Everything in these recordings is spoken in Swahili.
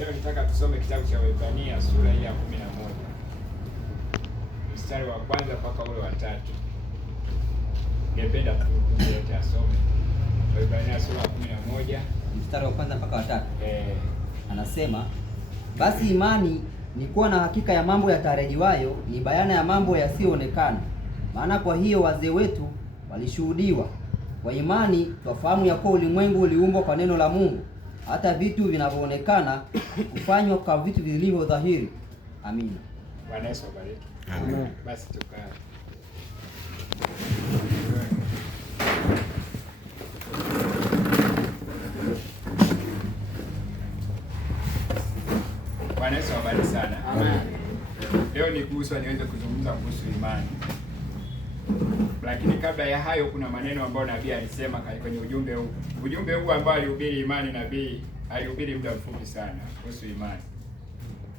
Leo nitaka tusome kitabu cha Waebrania sura ya 11 mstari wa kwanza mpaka ule wa 3. Ningependa tufungue yote asome. Waebrania sura ya 11 mstari wa kwanza mpaka wa 3. Anasema, basi imani ni kuwa na hakika ya mambo yatarajiwayo, ni bayana ya mambo yasiyoonekana. Maana kwa hiyo wazee wetu walishuhudiwa. Kwa imani twafahamu ya kuwa ulimwengu uliumbwa kwa neno la Mungu, hata vitu vinavyoonekana kufanywa kwa vitu vilivyo dhahiri. Amina. Bwana Yesu abariki. Amen. Basi tukae. Bwana Yesu abariki sana. Amen. Leo ni kuhusu niweze kuzungumza kuhusu imani. Lakini kabla ya hayo kuna maneno ambayo nabii alisema kwenye ujumbe huu. Ujumbe huu ambao alihubiri imani, nabii alihubiri muda mfupi sana kuhusu imani.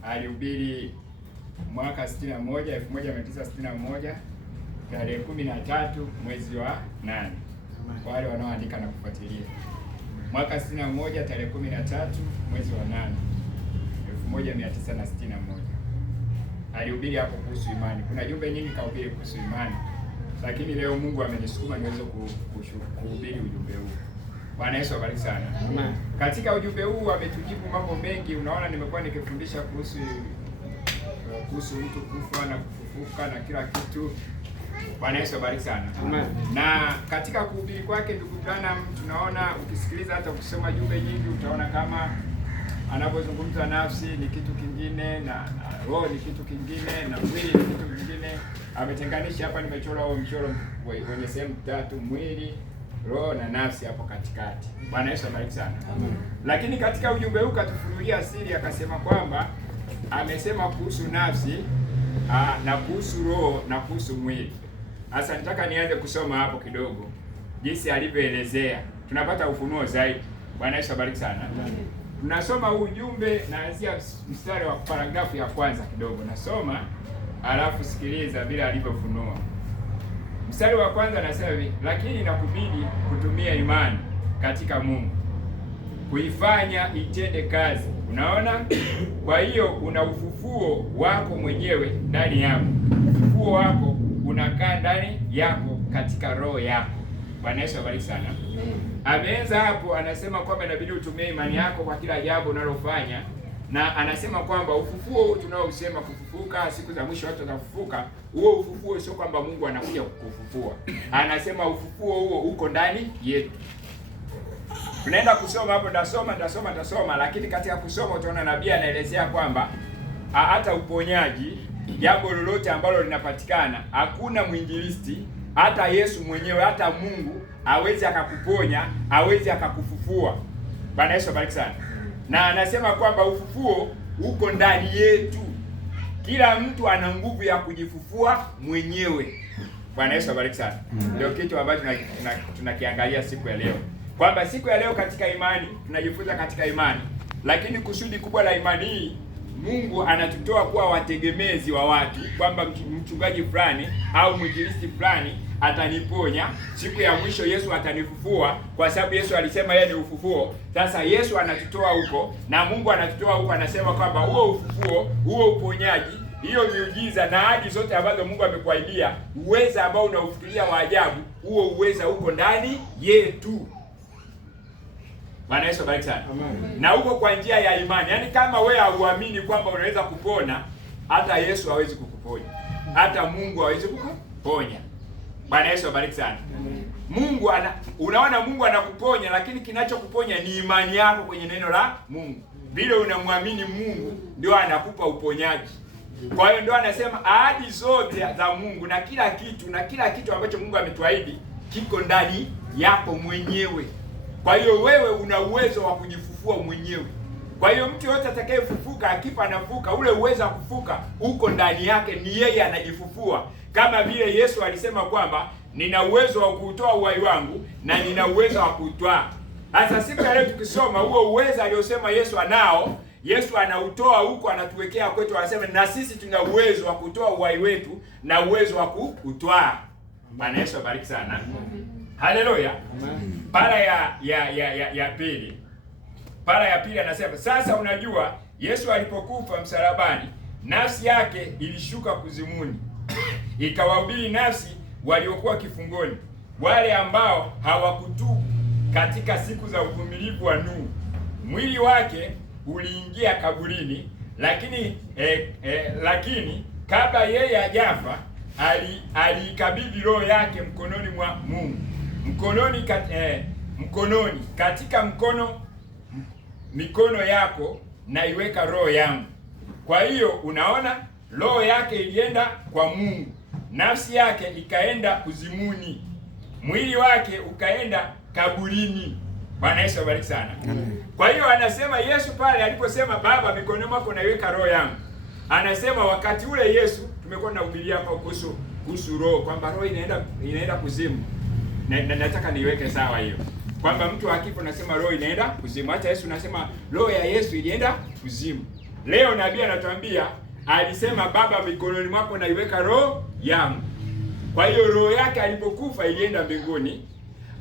Alihubiri mwaka 1961 tarehe 13 mwezi wa 8. Kwa wale wanaoandika na kufuatilia. Mwaka 61 tarehe 13 mwezi wa 8 1961. Alihubiri hapo kuhusu imani. Kuna jumbe nyingi kahubiri kuhusu imani. Lakini leo Mungu amenisukuma niweze kuhubiri ujumbe huu. Bwana Yesu abariki sana. Amen. Katika ujumbe huu ametujibu mambo mengi. Unaona nimekuwa nikifundisha kuhusu mtu kufa na kufufuka na kila kitu. Bwana Yesu abariki sana. Amen. Na katika kuhubiri kwake ndugu Branham, tunaona ukisikiliza hata ukisoma jumbe nyingi utaona kama anapozungumza nafsi ni kitu kingine na roho ni kitu kingine na mwili ni kitu kingine. Ametenganisha hapa, nimechora huo mchoro wenye sehemu tatu: mwili, roho na nafsi hapo katikati. Bwana Yesu abariki sana. Amen. Lakini katika ujumbe huu katufunulia siri, akasema kwamba amesema kuhusu nafsi na kuhusu roho na kuhusu mwili. Sasa nataka nianze kusoma hapo kidogo jinsi alivyoelezea, tunapata ufunuo zaidi. Bwana Yesu abariki sana. Amen. Nasoma huu ujumbe, naanzia mstari wa paragrafu ya kwanza kidogo. Nasoma alafu sikiliza vile alivyofunua. Mstari wa kwanza nasema hivi: lakini inakubidi kutumia imani katika Mungu, kuifanya itende kazi. Unaona? Kwa hiyo una ufufuo wako mwenyewe ndani yako. Ufufuo wako unakaa ndani yako katika roho yako. Bwana Yesu abariki sana. Ameanza hapo, anasema kwamba inabidi utumie imani yako kwa kila jambo unalofanya, na anasema kwamba ufufuo huu tunaosema kufufuka, siku za mwisho watu watafufuka, huo ufufuo sio kwamba Mungu anakuja kukufufua. Anasema ufufuo huo uko ndani yetu. Tunaenda kusoma hapo, ndasoma, lakini katika kusoma utaona nabii anaelezea kwamba hata uponyaji, jambo lolote ambalo linapatikana, hakuna mwinjilisti, hata Yesu mwenyewe, hata Mungu hawezi akakuponya, hawezi akakufufua. Bwana Yesu abariki sana. Na anasema kwamba ufufuo uko ndani yetu. Kila mtu ana nguvu ya kujifufua mwenyewe. Bwana Yesu abariki sana. Ndio kitu ambacho tunakiangalia siku ya leo. Kwamba siku ya leo katika imani, tunajifunza katika imani. Lakini kusudi kubwa la imani hii, Mungu anatutoa kuwa wategemezi wa watu, kwamba mchungaji fulani au mwinjilisti fulani ataniponya, siku ya mwisho Yesu atanifufua, kwa sababu Yesu alisema yeye ni ufufuo. Sasa Yesu anatutoa huko na Mungu anatutoa huko, anasema kwamba huo ufufuo, huo uponyaji, hiyo miujiza na ahadi zote ambazo Mungu amekuahidia, uweza ambao unaufikiria wa ajabu, huo uweza uko ndani yetu. Bwana Yesu abariki sana. Amen. Na huko kwa njia ya imani. Yaani kama wewe hauamini kwamba unaweza kupona, hata Yesu hawezi kukuponya. Hata Mungu hawezi kukuponya. Bwana Yesu abariki sana. Amen. Unaona Mungu anakuponya, lakini kinachokuponya ni imani yako kwenye neno la Mungu. Vile unamwamini Mungu ndio anakupa uponyaji. Kwa hiyo ndio anasema ahadi zote za Mungu na kila kitu ambacho Mungu ametuahidi kiko ndani yako mwenyewe. Kwa hiyo wewe una uwezo wa kujifufua mwenyewe. Kwa hiyo mtu yote atakayefufuka, akifa anafuka, ule uwezo wa kufuka uko ndani yake, ni yeye anajifufua. Kama vile Yesu alisema kwamba nina uwezo wa kuutoa uhai wangu na nina uwezo wa kuutwaa. Sasa siku ya leo tukisoma huo uwezo aliosema Yesu anao, Yesu anautoa huko, anatuwekea kwetu, anasema na sisi tuna uwezo wa kutoa uhai wetu na uwezo wa kuutwaa. Bwana Yesu abariki sana. Haleluya. Para ya pili para ya pili anasema, sasa unajua Yesu alipokufa msalabani, nafsi yake ilishuka kuzimuni, ikawahubiri nafsi waliokuwa kifungoni, wale ambao hawakutubu katika siku za uvumilivu wa Nuhu. Mwili wake uliingia kaburini, lakini kabla yeye hajafa aliikabidhi roho yake mkononi mwa Mungu. Mkononi katika mikono yako naiweka roho yangu. Kwa hiyo unaona, roho yake ilienda kwa Mungu, nafsi yake ikaenda kuzimuni, mwili wake ukaenda kaburini. Bwana Yesu abariki sana. Kwa hiyo anasema Yesu pale aliposema, Baba, mikononi mwako naiweka roho yangu, anasema wakati ule Yesu, tumekuwa tunahubiria hapa kuhusu roho, kwamba roho inaenda kuzimu. Nataka niweke sawa hiyo, kwamba mtu akifa nasema roho inaenda kuzimu. Hata Yesu nasema roho ya Yesu ilienda kuzimu. Leo nabii anatuambia, alisema, Baba, mikononi mwako naiweka roho yangu. Kwa hiyo roho yake alipokufa ilienda mbinguni,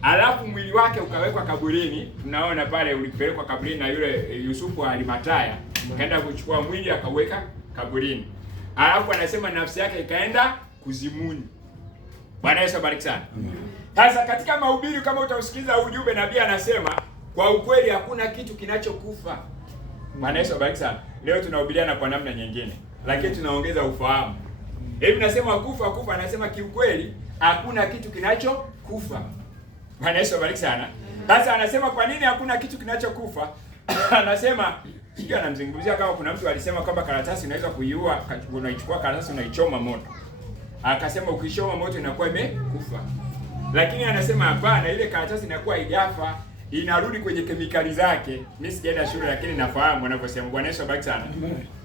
alafu mwili wake ukawekwa kaburini. Tunaona pale ulipelekwa kaburini na yule Yusufu wa Arimataya, kaenda kuchukua mwili akaweka kaburini. Alafu anasema nafsi yake ikaenda kuzimuni. Bwana Yesu abariki sana. Sasa katika mahubiri, kama utausikiza ujumbe, nabii anasema kwa ukweli hakuna kitu kinachokufa. Bwana Yesu abariki sana. Leo tunahubiriana kwa namna nyingine, lakini tunaongeza ufahamu. Hivi nasema kufa, anasema kiukweli hakuna kitu kinachokufa. Bwana Yesu abariki sana. Sasa anasema kwa nini hakuna kitu kinachokufa? Anasema sio, anamzungumzia kama kuna mtu alisema kwamba karatasi unaweza kuiua, unaichukua karatasi unaichoma moto. Akasema ukichoma moto inakuwa imekufa. Lakini anasema hapana, ile karatasi inakuwa haijafa, inarudi kwenye kemikali zake. Mimi sijaenda shule lakini nafahamu wanavyosema. Bwana Yesu abariki sana.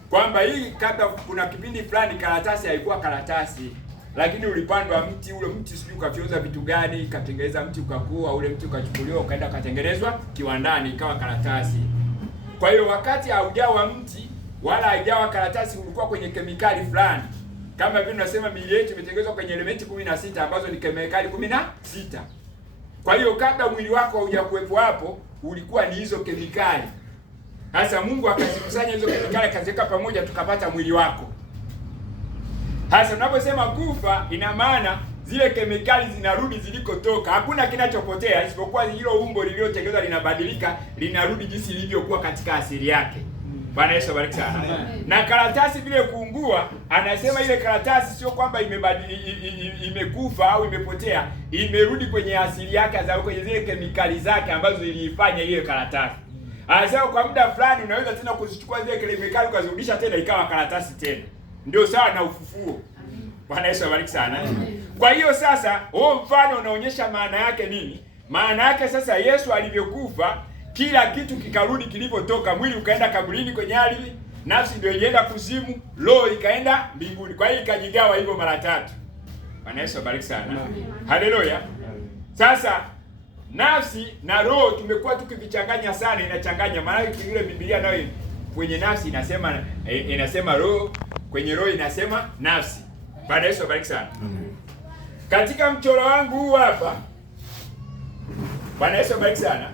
Kwamba hii kabla kuna kipindi fulani karatasi haikuwa karatasi, lakini ulipandwa mti, ule mti sijui ukafyoza vitu gani, ikatengeneza mti ukakua, ule mti ukachukuliwa ukaenda ukatengenezwa kiwandani ikawa karatasi. Kwa hiyo wakati haujawa mti wala haijawa karatasi, ulikuwa kwenye kemikali fulani. Kama vile tunasema miili yetu imetengenezwa kwenye elementi 16 ambazo ni kemikali 16. Kwa hiyo kabla mwili wako haujakuwepo hapo, ulikuwa ni hizo kemikali. Sasa Mungu akazikusanya hizo kemikali akaziweka pamoja, tukapata mwili wako. Sasa unaposema kufa, ina maana zile kemikali zinarudi zilikotoka. Hakuna kinachopotea isipokuwa hilo umbo lililotengenezwa linabadilika, linarudi jinsi lilivyokuwa katika asili yake. Bwana Yesu abariki sana. Na karatasi vile kuungua, anasema ile karatasi sio kwamba imekufa au imepotea, imerudi kwenye asili yake, za kwenye zile kemikali zake ambazo ziliifanya ile karatasi. Anasema kwa muda fulani unaweza tena kuzichukua zile kemikali ukazirudisha tena ikawa karatasi tena. Ndio sawa na ufufuo. Bwana Yesu abariki sana. Kwa hiyo sasa, huo mfano unaonyesha maana yake nini? Maana yake sasa, Yesu alivyokufa, kila kitu kikarudi kilivyotoka. Mwili ukaenda kaburini kwenye ardhi, nafsi ndio ilienda kuzimu, roho ikaenda mbinguni. Kwa hiyo ikajigawa hivyo mara tatu. Bwana Yesu abariki sana. Haleluya. Sasa nafsi na roho tumekuwa tukivichanganya sana, inachanganya. Maana ile Biblia nayo kwenye nafsi inasema roho, kwenye roho inasema nafsi. Bwana Yesu abariki sana. Katika mchoro wangu huu hapa, Bwana Yesu abariki sana.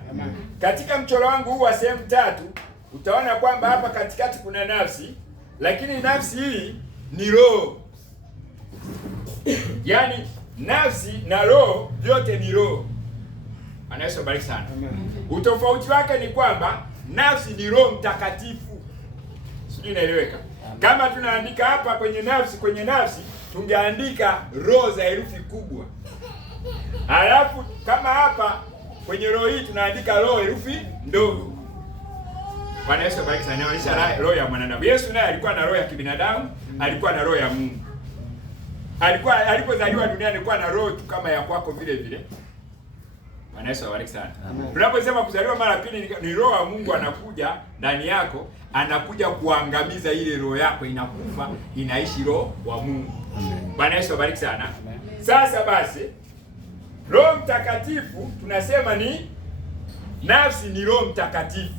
Katika mchoro wangu huu wa sehemu tatu, utaona kwamba hapa katikati kuna nafsi, lakini nafsi hii ni roho. Yaani nafsi na roho vyote ni roho. Bwana Yesu abariki sana. Utofauti wake ni kwamba nafsi ni Roho Mtakatifu. Sijui inaeleweka. Kama tunaandika hapa kwenye nafsi tungeandika roho za herufi kubwa. Alafu kama hapa kwenye roho hii tunaandika roho herufi ndogo. Bwana Yesu abariki sana. Inaonyesha roho ya mwanadamu. Yesu naye alikuwa na roho ya kibinadamu, alikuwa na roho ya Mungu. Alipozaliwa duniani alikuwa na roho tu kama ya kwako vile vile. Bwana Yesu abariki sana. Tunaposema kuzaliwa mara pili, ni roho wa Mungu anakuja ndani yako, anakuja kuangamiza ile roho yako, inakufa, inaishi roho wa Mungu. Bwana Yesu abariki sana. Sasa basi, Roho Mtakatifu tunasema ni nafsi, ni Roho Mtakatifu.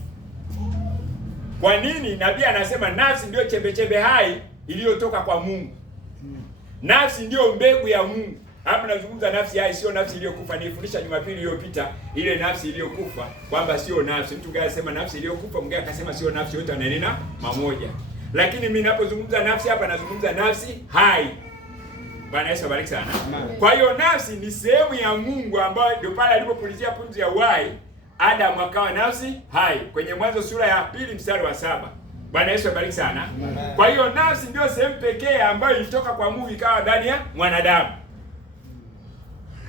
Kwa nini? Nabii anasema nafsi ndio chembe hai iliyotoka kwa Mungu. Nafsi ndio mbegu ya Mungu. Hapa nazungumza nafsi hai, sio nafsi iliyokufa. Nilifundisha Jumapili iliyopita ile nafsi iliyokufa kwamba sio nafsi. Mtu gani asema nafsi iliyokufa, mwingine akasema sio nafsi, yote wananena mamoja. Lakini mimi ninapozungumza nafsi hapa nazungumza nafsi hai. Bwana Yesu abariki sana. Kwa hiyo nafsi ni sehemu ya Mungu ambayo ndio pale alipopulizia pumzi ya uhai Adamu akawa nafsi hai, kwenye Mwanzo sura ya 2 mstari wa 7. Bwana Yesu abariki sana. Kwa hiyo nafsi ndio sehemu pekee ambayo ilitoka kwa Mungu ikawa ndani ya mwanadamu.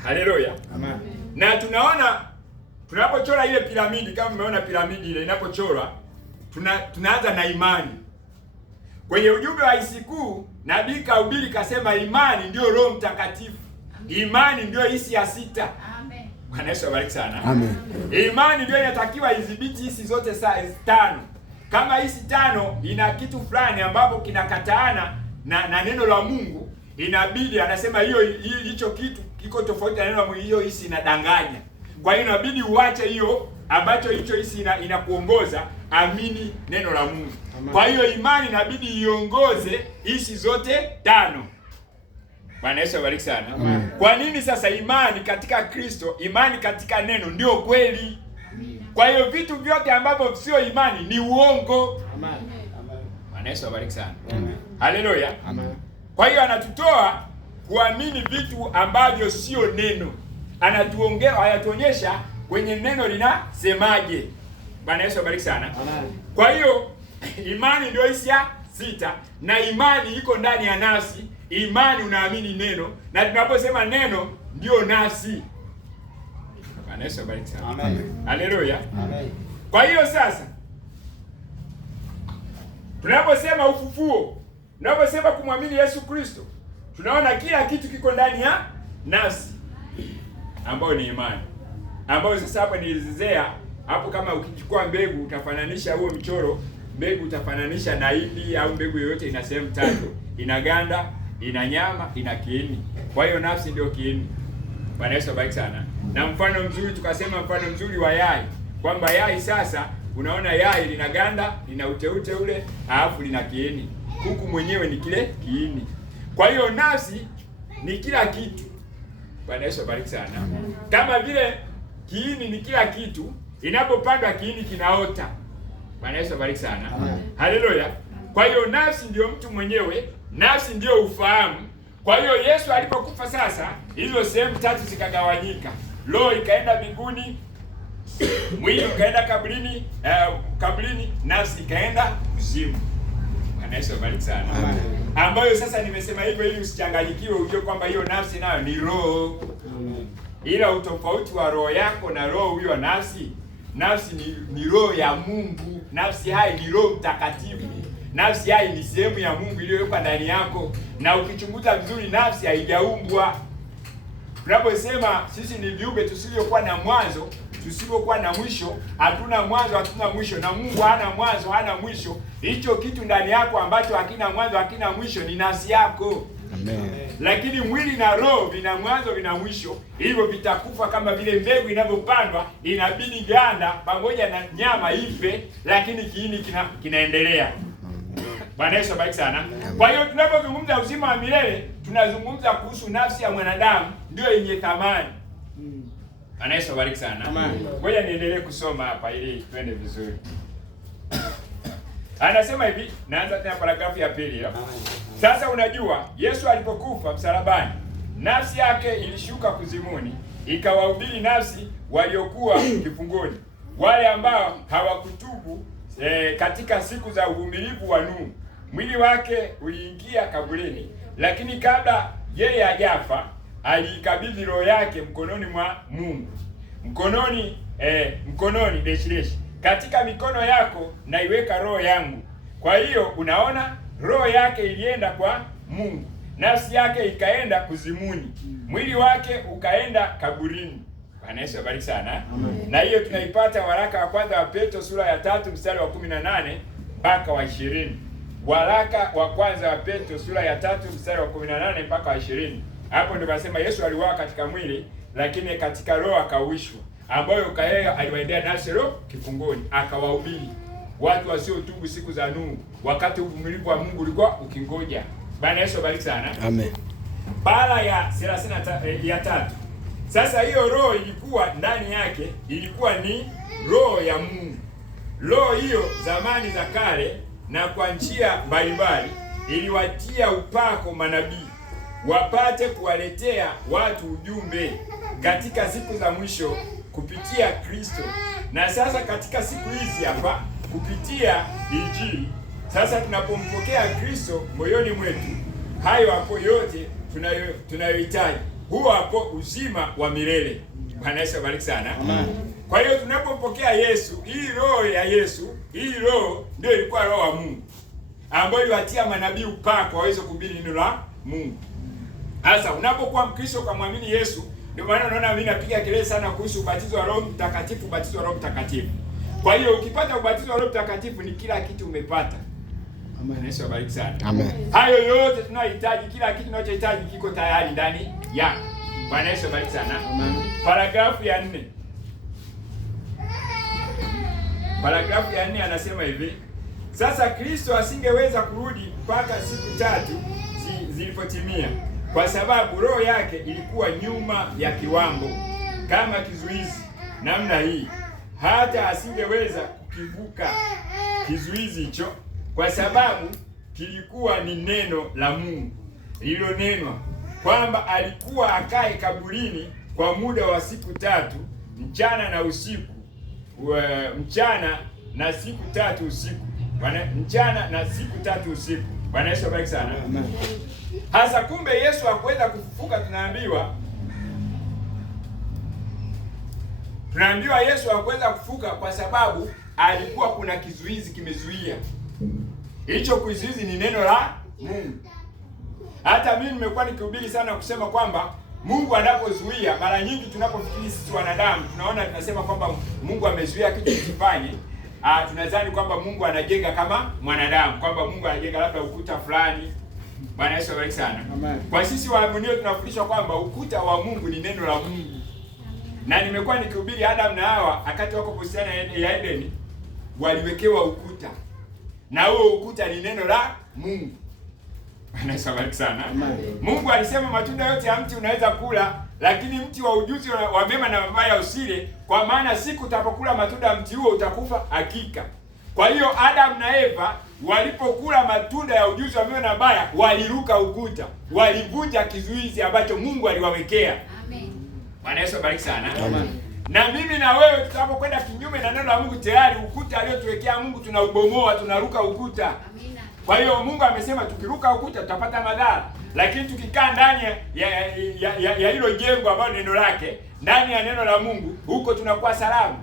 Haleluya. Amen. Na tunaona tunapochora ile piramidi, kama mmeona piramidi ile inapochorwa, tunaanza na imani. Kwenye ujumbe wa Isikuu, nabii kahubiri kasema imani ndio Roho Mtakatifu. Imani ndio hisi ya sita. Amen. Bwana Yesu abariki sana. Amen. Imani ndio inatakiwa idhibiti hisi zote tano. Kama hisi tano ina kitu fulani ambapo kinakataana na neno la Mungu, inabidi anasema hicho kitu kiko tofauti na neno la Mungu, hiyo hisi inadanganya. Kwa hiyo inabidi uache hiyo ambacho hicho hisi inakuongoza, amini neno la Mungu. Kwa hiyo imani inabidi iongoze hisi zote tano. Bwana Yesu abariki sana. Kwa nini sasa imani katika Kristo, imani katika neno ndio kweli? Kwa hiyo vitu vyote ambavyo sio imani ni uongo. Amen. Bwana Yesu abariki sana. Haleluya. Amen. Kwa hiyo anatutoa kuamini vitu ambavyo sio neno. Anatuonyesha kwenye neno linasemaje. Bwana Yesu abariki sana. Amen. Kwa hiyo imani ndio hisia sita, na imani iko ndani ya nafsi. Imani unaamini neno, na tunaposema neno ndio nafsi. Bwana Yesu abariki sana. Amen. Haleluya. Amen. Kwa hiyo sasa tunaposema ufufuo, tunaposema kumwamini Yesu Kristo, tunaona kila kitu kiko ndani ya nafsi ambayo ni imani. Ambayo sasa hapa nilizezea hapo, kama ukichukua mbegu utafananisha huo mchoro, mbegu utafananisha na hindi au mbegu yoyote ina sehemu tatu. Ina ganda, ina nyama, ina kiini. Kwa hiyo nafsi ndio kiini. Bwana Yesu abariki sana. Na mfano mzuri tukasema mfano mzuri wa yai, kwamba yai sasa unaona yai lina ganda, lina uteute ule, alafu lina kiini. Kuku mwenyewe ni kile kiini. Kwa hiyo nafsi ni kila kitu. Bwana Yesu abariki sana. Kama vile kiini ni kila kitu, inapopandwa kiini kinaota. Bwana Yesu abariki sana. Haleluya. Kwa hiyo nafsi ndio mtu mwenyewe, nafsi ndio ufahamu. Kwa hiyo Yesu alipokufa sasa, hizo sehemu tatu zikagawanyika. Roho ikaenda mbinguni, mwili ukaenda kaburini, nafsi ikaenda kuzimu. Bwana Yesu abariki sana. Ambayo sasa nimesema hivyo ili usichanganyikiwe, ujue kwamba hiyo nafsi nayo ni roho. Ila utofauti wa roho yako na roho huyo nafsi, nafsi ni roho ya Mungu. Nafsi hai ni Roho Mtakatifu. Nafsi hai ni sehemu ya Mungu iliyowekwa ndani yako, na ukichunguza vizuri nafsi haijaumbwa. Tunaposema sisi ni viumbe tusivyokuwa na mwanzo, tusivyokuwa na mwisho, hatuna mwanzo, hatuna mwisho, na Mungu hana mwanzo, hana mwisho. Hicho kitu ndani yako ambacho hakina mwanzo, hakina mwisho ni nafsi yako. Amen. Lakini mwili na roho vina mwanzo, vina mwisho. Hivyo vitakufa kama vile mbegu inavyopandwa, inabidi ganda pamoja na nyama ife, lakini kiini kinaendelea. Bwana Yesu abariki sana. Kwa hiyo tunapozungumza uzima wa milele, tunazungumza kuhusu nafsi ya mwanadamu, ndio yenye thamani. Bwana Yesu abariki sana. Ngoja niendelee kusoma hapa ili twende vizuri. Anasema hivi, naanza tena paragrafu ya pili hiyo. Sasa unajua, Yesu alipokufa msalabani, nafsi yake ilishuka kuzimuni, ikawahubiri nafsi waliokuwa kifungoni, wale ambao hawakutubu katika siku za uvumilivu wa Nuhu. Mwili wake uliingia kaburini, lakini kabla yeye hajafa, aliikabidhi roho yake mkononi mwa Mungu. Mkononi deshi katika mikono yako naiweka roho yangu. Kwa hiyo unaona, roho yake ilienda kwa Mungu, nafsi yake ikaenda kuzimuni, mwili wake ukaenda kaburini. Bwana Yesu abariki sana. Na hiyo tunaipata waraka wa kwanza wa Petro sura ya 3 mstari wa 18 mpaka wa 20. Waraka wa kwanza wa Petro sura ya 3 mstari wa 18 mpaka wa 20. Hapo ndio nasema Yesu aliuawa katika mwili, lakini katika roho akauishwa, ambayo kaea aliwaendea nafsi roho kifungoni, akawahubiri watu wasiotubu siku za Nuhu, wakati uvumilivu wa Mungu ulikuwa ukingoja. Bwana Yesu abariki sana. Amen. Bara ya 33. Sasa hiyo roho ilikuwa ndani yake, ilikuwa ni roho ya Mungu. Roho hiyo zamani za kale na kwa njia mbalimbali iliwatia upako manabii wapate kuwaletea watu ujumbe katika siku za mwisho kupitia Kristo. Na sasa katika siku hizi hapa kupitia Injili, sasa tunapompokea Kristo moyoni mwetu, hayo hapo yote tunayohitaji, huo hapo uzima wa milele. Bwana Yesu abariki sana. Amen. Kwa hiyo tunapompokea Yesu, hii roho ya Yesu, hii roho ndio ilikuwa roho wa Mungu ambayo iliwatia manabii upako waweze kuhubiri neno la Mungu. Sasa unapokuwa Mkristo ukamwamini Yesu, ndio maana unaona mimi napiga kelele sana kuhusu ubatizo wa Roho Mtakatifu, ubatizo wa Roho Mtakatifu. Kwa hiyo ukipata ubatizo wa Roho Mtakatifu ni kila kitu umepata. Amen. Yesu abariki sana. Amen. Hayo yote tunayohitaji, kila kitu tunachohitaji kiko tayari ndani ya. Bwana Yesu abariki sana. Amen. Paragrafu ya 4. Paragrafu ya 4 anasema hivi: sasa Kristo asingeweza kurudi mpaka siku 3 zilipotimia, kwa sababu roho yake ilikuwa nyuma ya kiwango kama kizuizi namna hii, hata asingeweza kukivuka kizuizi hicho, kwa sababu kilikuwa ni neno la Mungu lililonenwa kwamba alikuwa akae kaburini kwa muda wa siku 3 mchana na usiku, mchana na siku 3 usiku. Mchana na siku 3 usiku. Bwana Yesu abariki sana. Amen. Hasa kumbe Yesu hakuweza kufufuka, tunaambiwa Yesu hakuweza kufufuka kwa sababu alikuwa kuna kizuizi kimezuia. Hicho kizuizi ni neno la Mungu. Hata mimi nimekuwa nikihubiri sana kusema kwamba Mungu anapozuia, mara nyingi tunapofikiri sisi wanadamu tunasema kwamba Mungu amezuia kitu kisifanye. Tunadhani kwamba Mungu anajenga kama mwanadamu, kwamba Mungu anajenga labda ukuta fulani. Bwana Yesu abariki sana. Amen. Kwa sisi waaminio tunafundishwa kwamba ukuta wa Mungu ni neno la Mungu. Na nimekuwa nikihubiri Adam na Hawa wakati wako bustani ya Edeni waliwekewa ukuta. Na huo ukuta ni neno la Mungu. Bwana Yesu abariki sana. Amen. Mungu alisema matunda yote ya mti unaweza kula, lakini mti wa ujuzi wa mema na mabaya usile, kwa maana siku utapokula matunda ya mti huo utakufa hakika. Kwa hiyo Adam na Eva walipokula matunda ya ujuzi wa mema na mabaya waliruka ukuta, walivunja kizuizi ambacho Mungu aliwawekea. Amen. Bwana Yesu abariki sana. Amen. Na mimi na wewe tutakapokwenda kinyume na neno la Mungu, tayari ukuta aliotuwekea Mungu tunaubomoa, tunaruka ukuta. Amina. Kwa hiyo Mungu amesema tukiruka ukuta tutapata madhara, lakini tukikaa ndani ya hilo jengo ambalo neno lake, ndani ya neno la Mungu, huko tunakuwa salama.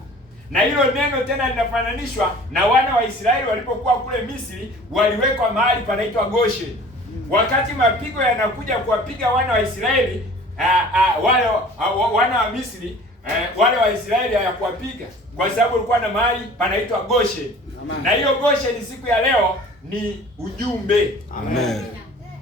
Na hilo neno tena linafananishwa na wana wa Israeli walipokuwa kule Misri, waliwekwa mahali panaitwa Goshen. Wakati mapigo yanakuja kuwapiga wana wa Israeli, wana wa Misri, wale wa Israeli hayakuwapiga kwa sababu walikuwa na mahali panaitwa Goshen. Amen. Na hiyo Goshen siku ya leo ni ujumbe. Amen.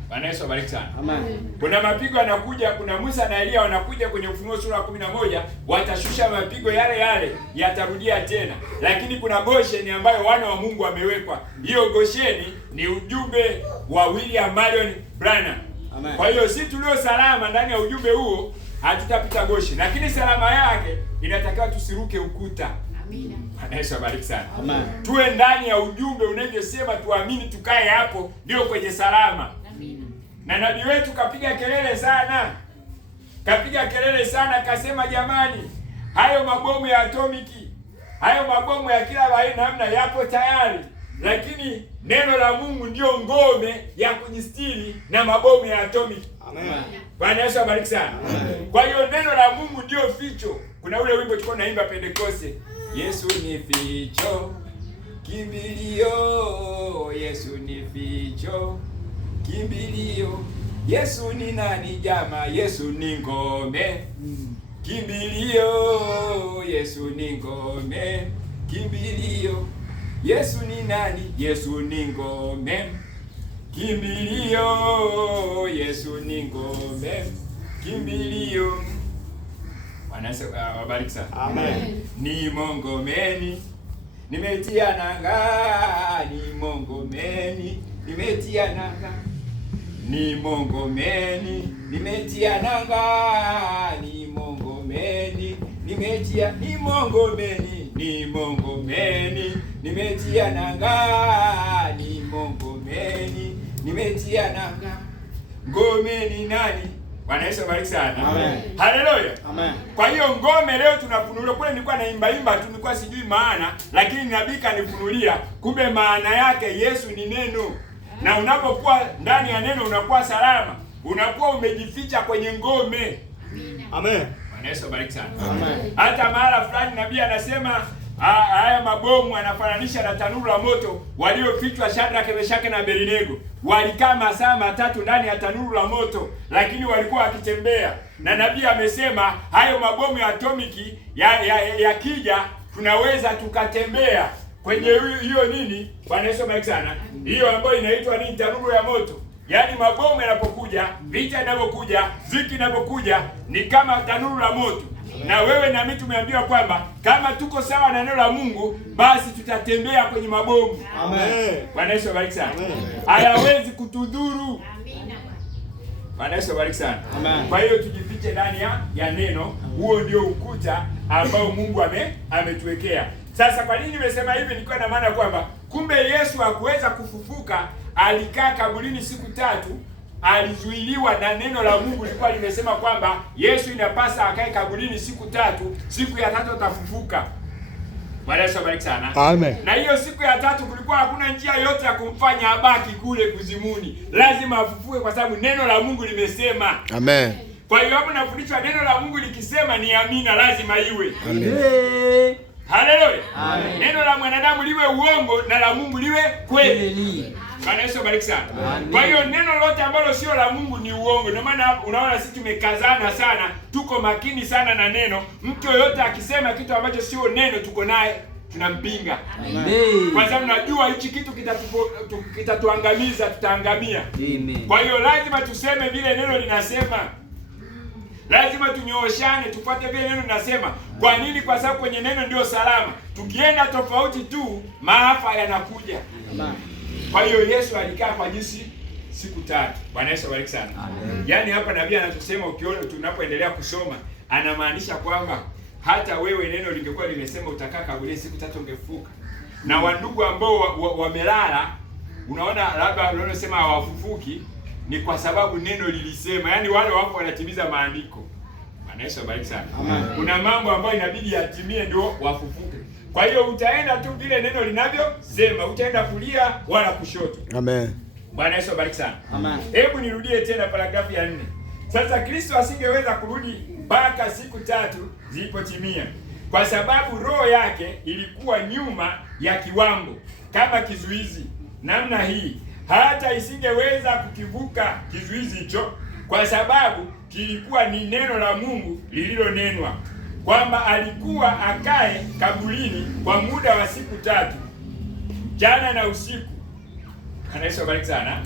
Bwana Yesu abariki sana. Amen. Kuna mapigo yanakuja, kuna Musa na Elia wanakuja kwenye Ufunuo sura 11, watashusha mapigo yale yale, yatarudia tena. Lakini kuna Goshen ambayo wana wa Mungu wamewekwa. Hiyo Goshen ni ujumbe wa William Marion Branham. Amen. Kwa hiyo sisi tulio salama ndani ya ujumbe huo hatutapita Goshen, lakini salama yake inatakiwa tusiruke ukuta. Amina. Bwana Yesu abariki sana. Amen. Tuwe ndani ya ujumbe unavyosema, tuamini, tukae hapo, ndio kwenye salama. Amina. Na nabii wetu kapiga kelele sana, kasema jamani, hayo mabomu ya atomiki, hayo mabomu ya kila aina namna yapo tayari, lakini neno la Mungu ndio ngome ya kujistiri na mabomu ya atomiki. Amen. Bwana Yesu abariki sana. Amen. Kwa hiyo neno la Mungu ndio ficho. Kuna ule wimbo tulikuwa naimba Pentekoste, Yesu ni ficho kimbilio, Yesu ni ficho kimbilio, Yesu ni nani jama, Yesu ni ngome kimbilio, Yesu ni ngome kimbilio, Yesu ni nani, Yesu ni ngome kimbilio, Yesu ni ngome kimbilio. Bwana wabariki sana. Amen. Ni mongomeni nimetia nanga, ni mongomeni nimetia nanga, ni Mongomeni, nimetia nanga, ni Mongomeni, nimetia, ni Mongomeni, ni Mongomeni, nimetia nanga, ni Mongomeni, nimetia nanga. Ngomeni nani? Bwana Yesu abariki sana. Amen. Haleluya. Amen. Kwa hiyo ngome leo tunafunuliwa. Kule nilikuwa naimba tu, nilikuwa sijui maana, lakini nabii kanifunulia kumbe maana yake Yesu ni neno. Na unapokuwa ndani ya neno unakuwa salama. Unakuwa umejificha kwenye ngome. Amen. Bwana Yesu abariki sana. Amen. Hata mahala fulani nabii anasema haya mabomu anafananisha na tanuru la moto waliofichwa Shadraka, Meshaki na Abednego. Walikaa masaa matatu ndani ya tanuru la moto, lakini walikuwa wakitembea. Na nabii amesema hayo mabomu ya atomiki yakija tunaweza tukatembea kwenye hiyo nini. Bwana Yesu abariki sana. Hiyo ambayo inaitwa nini? Tanuru ya moto. Yaani mabomu yanapokuja, vita inapokuja, ziki inapokuja ni kama tanuru la moto. Na wewe na mimi tumeambiwa kwamba kama tuko sawa na neno la Mungu, basi tutatembea kwenye mabomu. Amen. Bwana Yesu abariki sana. Hayawezi kutudhuru. Bwana Yesu abariki sana. Kwa hiyo tujifiche ndani ya neno. Huo ndio ukuta ambao Mungu ametuwekea. Sasa kwa nini nimesema hivi? Nilikuwa na maana kwamba kumbe Yesu hakuweza kufufuka, alikaa kaburini siku 3. Alizuiliwa na neno la Mungu lilikuwa limesema kwamba Yesu inapasa akae kaburini siku 3, siku ya 3 atafufuka. Bwana Yesu abariki sana. Amen. Na hiyo siku ya 3 kulikuwa hakuna njia yote ya kumfanya abaki kule kuzimuni. Lazima afufuke kwa sababu neno la Mungu limesema. Amen. Kwa hiyo hapo nafundishwa neno la Mungu likisema ni amina, lazima iwe. Amen. Haleluya. Amen. Neno la mwanadamu liwe uongo na la Mungu liwe kweli. Bwana Yesu abariki sana. Kwa hiyo neno lote ambalo sio la Mungu ni uongo. Ndio maana unaona sisi tumekazana sana, tuko makini sana na neno. Mtu yoyote akisema kitu ambacho sio neno, tuko naye tunampinga. Amen. Kwa sababu najua hichi kitu kitatuangamiza, tutaangamia. Amen. Kwa hiyo lazima tuseme vile neno linasema. Lazima tunyooshane, tupate vile neno linasema. Kwa nini? Kwa sababu kwenye neno ndio salama. Tukienda tofauti tu, maafa yanakuja. Amen. Kwa hiyo Yesu alikaa kwa jinsi siku 3. Bwana Yesu abariki sana. Yaani hapa nabii anachosema, ukiona tunapoendelea kusoma, anamaanisha kwamba hata wewe neno lingekuwa limesema utakaa kaburini siku 3 ungefufuka. Na wandugu ambao wamelala, unaona labda wanaosema hawafufuki ni kwa sababu neno lilisema. Yaani wale wapo wanatimiza maandiko. Bwana Yesu abariki sana. Kuna mambo ambayo inabidi yatimie ndio wafufuke. Kwa hiyo utaenda tu vile neno linavyosema, utaenda kulia wala kushoto. Amen. Bwana Yesu abariki sana. Amen. Hebu nirudie tena paragrafu ya 4. Sasa Kristo asingeweza kurudi mpaka siku 3 zilipotimia, kwa sababu roho yake ilikuwa nyuma ya kiwambo kama kizuizi. Namna hii hata isingeweza kukivuka kizuizi hicho, kwa sababu kilikuwa ni neno la Mungu lililonenwa kwamba alikuwa akae kaburini kwa muda wa siku 3 mchana na usiku. Yesu abariki sana.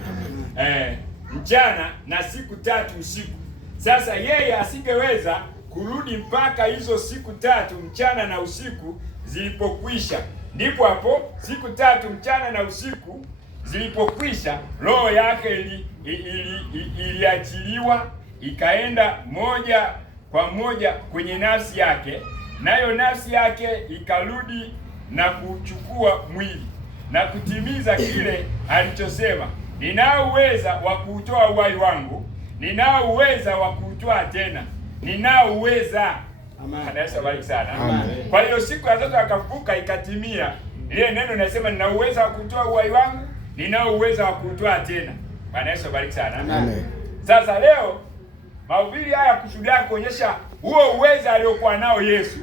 Mchana na siku 3 usiku. Sasa yeye asingeweza kurudi mpaka hizo siku 3 mchana na usiku zilipokwisha. Ndipo hapo siku 3 mchana na usiku zilipokwisha, roho yake iliachiliwa ikaenda moja kwa moja kwenye nafsi yake, nayo nafsi yake ikarudi na kuchukua mwili na kutimiza kile alichosema, ninao uweza wa kuutoa uhai wangu, ninao uweza wa kuutoa tena, ninao uweza. Amen. Yesu abariki sana. Amen. Kwa hiyo siku ya 3 akafufuka, ikatimia ile neno linasema ninao uweza wa kuutoa uhai wangu, ninao uweza wa kuutoa tena. Bwana Yesu abariki sana. Amen. Sasa leo mahubiri haya kusudia kuonyesha huo uweza aliokuwa nao Yesu.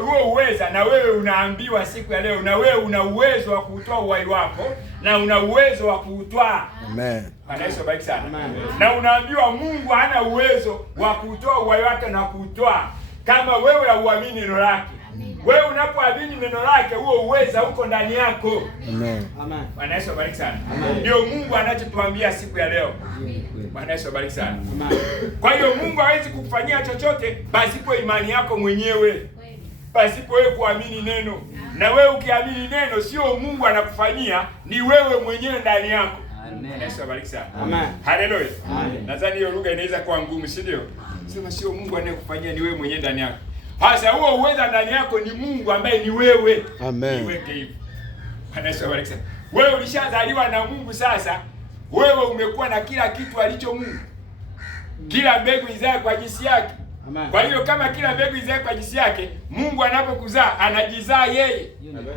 Huo uweza na wewe unaambiwa siku ya leo, na wewe una uwezo wa kuutoa uhai wako na una uwezo wa kuutoa. Amen. Bwana Yesu abariki sana. Na unaambiwa Mungu hana uwezo wa kuutoa uhai wake na kuutoa kama wewe hauamini neno lake. Wewe unapoamini neno lake, huo uweza uko ndani yako. Amen. Amen. Bwana Yesu abariki sana. Ndio Mungu anachotuambia siku ya leo. Bwana Yesu abariki sana. Kwa hiyo Mungu hawezi kukufanyia chochote pasipo imani yako mwenyewe, pasipo wewe kuamini neno. Na wewe ukiamini neno, sio Mungu anakufanyia, ni wewe mwenyewe ndani yako. Amen. Yesu abariki sana. Amen. Haleluya. Amen. Nadhani hiyo lugha inaweza kuwa ngumu, si ndio? Sema sio Mungu anayekufanyia, ni wewe mwenyewe ndani yako. Hasa huo uweza ndani yako ni Mungu ambaye ni wewe. Amen. Iweke hivyo. Yesu abariki sana. Wewe ulishazaliwa na Mungu sasa. Wewe umekuwa na kila kitu alicho Mungu. Kila mbegu izae kwa jinsi yake. Amen. Kwa hiyo kama kila mbegu izae kwa jinsi yake, Mungu anapokuzaa anajizaa yeye.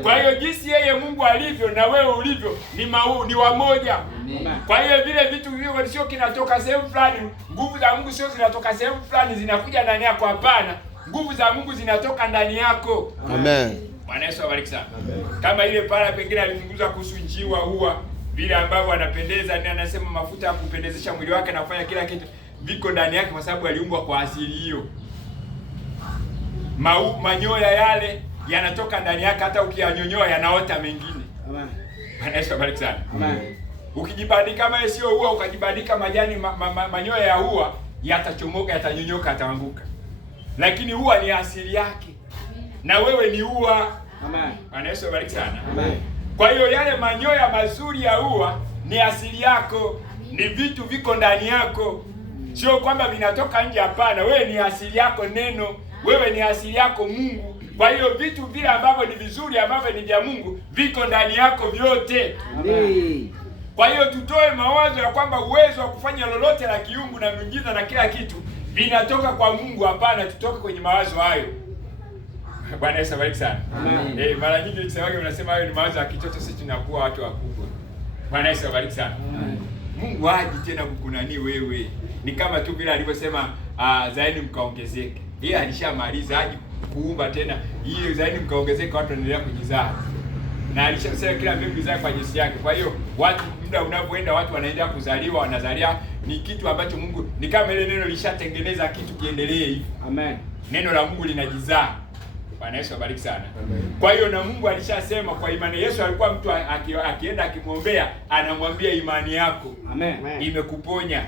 Kwa hiyo jinsi yeye Mungu alivyo na wewe ulivyo ni wamoja. Kwa hiyo vile vitu hivyo sio kinatoka sehemu fulani, nguvu za Mungu sio zinatoka sehemu fulani zinakuja ndani yako, hapana. Nguvu za Mungu zinatoka ndani yako. Amen. Bwana Yesu abariki sana. Kama ile pala pengine alizungumza kuhusu njiwa huwa vile ambavyo anapendeza, ni anasema mafuta ya kupendezesha mwili wake na kufanya kila kitu viko ndani yake kwa sababu aliumbwa kwa asili hiyo. Manyoya yale yanatoka ndani yake, hata ukiyanyonyoa yanaota mengine. Amen. Bwana Yesu abariki sana. Amen. Ukijibadilika kama sio huwa, ukajibadilika majani manyoya ya huwa yatachomoka, yatanyonyoka, yataanguka. Lakini huwa ni asili yake. Na wewe ni huwa. Amen. Bwana Yesu abariki sana. Amen. Kwa hiyo yale manyoya mazuri ya huwa ni asili yako, ni vitu viko ndani yako. Sio kwamba vinatoka nje, hapana. Wewe ni asili yako neno, wewe ni asili yako Mungu. Kwa hiyo vitu vile ambavyo ni vizuri ambavyo ni vya Mungu viko ndani yako vyote. Amen. Kwa hiyo tutoe mawazo ya kwamba uwezo wa kufanya lolote la kiungu na miujiza na kila kitu vinatoka kwa Mungu. Hapana, tutoke kwenye mawazo hayo. Bwana Yesu abariki sana. Amen. Mara nyingi ukisemaje unasema hayo ni mawazo ya kitoto, sisi tunakuwa watu wakubwa. Bwana Yesu abariki sana. Amen. Mungu haji tena kukunani wewe. Ni kama tu vile alivyosema zaeni mkaongezeke. Yeye alishamaliza, haji kuumba tena. Hiyo zaeni mkaongezeke, watu wanaendelea kujizaa. Na alishasema kila mbegu izae kwa jinsi yake. Kwa hiyo watu, muda unapoenda, watu wanaendelea kuzaliwa, wanazalia. Ni kitu ambacho Mungu, ni kama ile neno lishatengeneza kitu kiendelee hivi. Amen. Neno la Mungu linajizaa. Bwana Yesu abariki sana. Kwa hiyo na Mungu alishasema kwa imani. Yesu alikuwa mtu akienda akimwombea anamwambia imani yako imekuponya.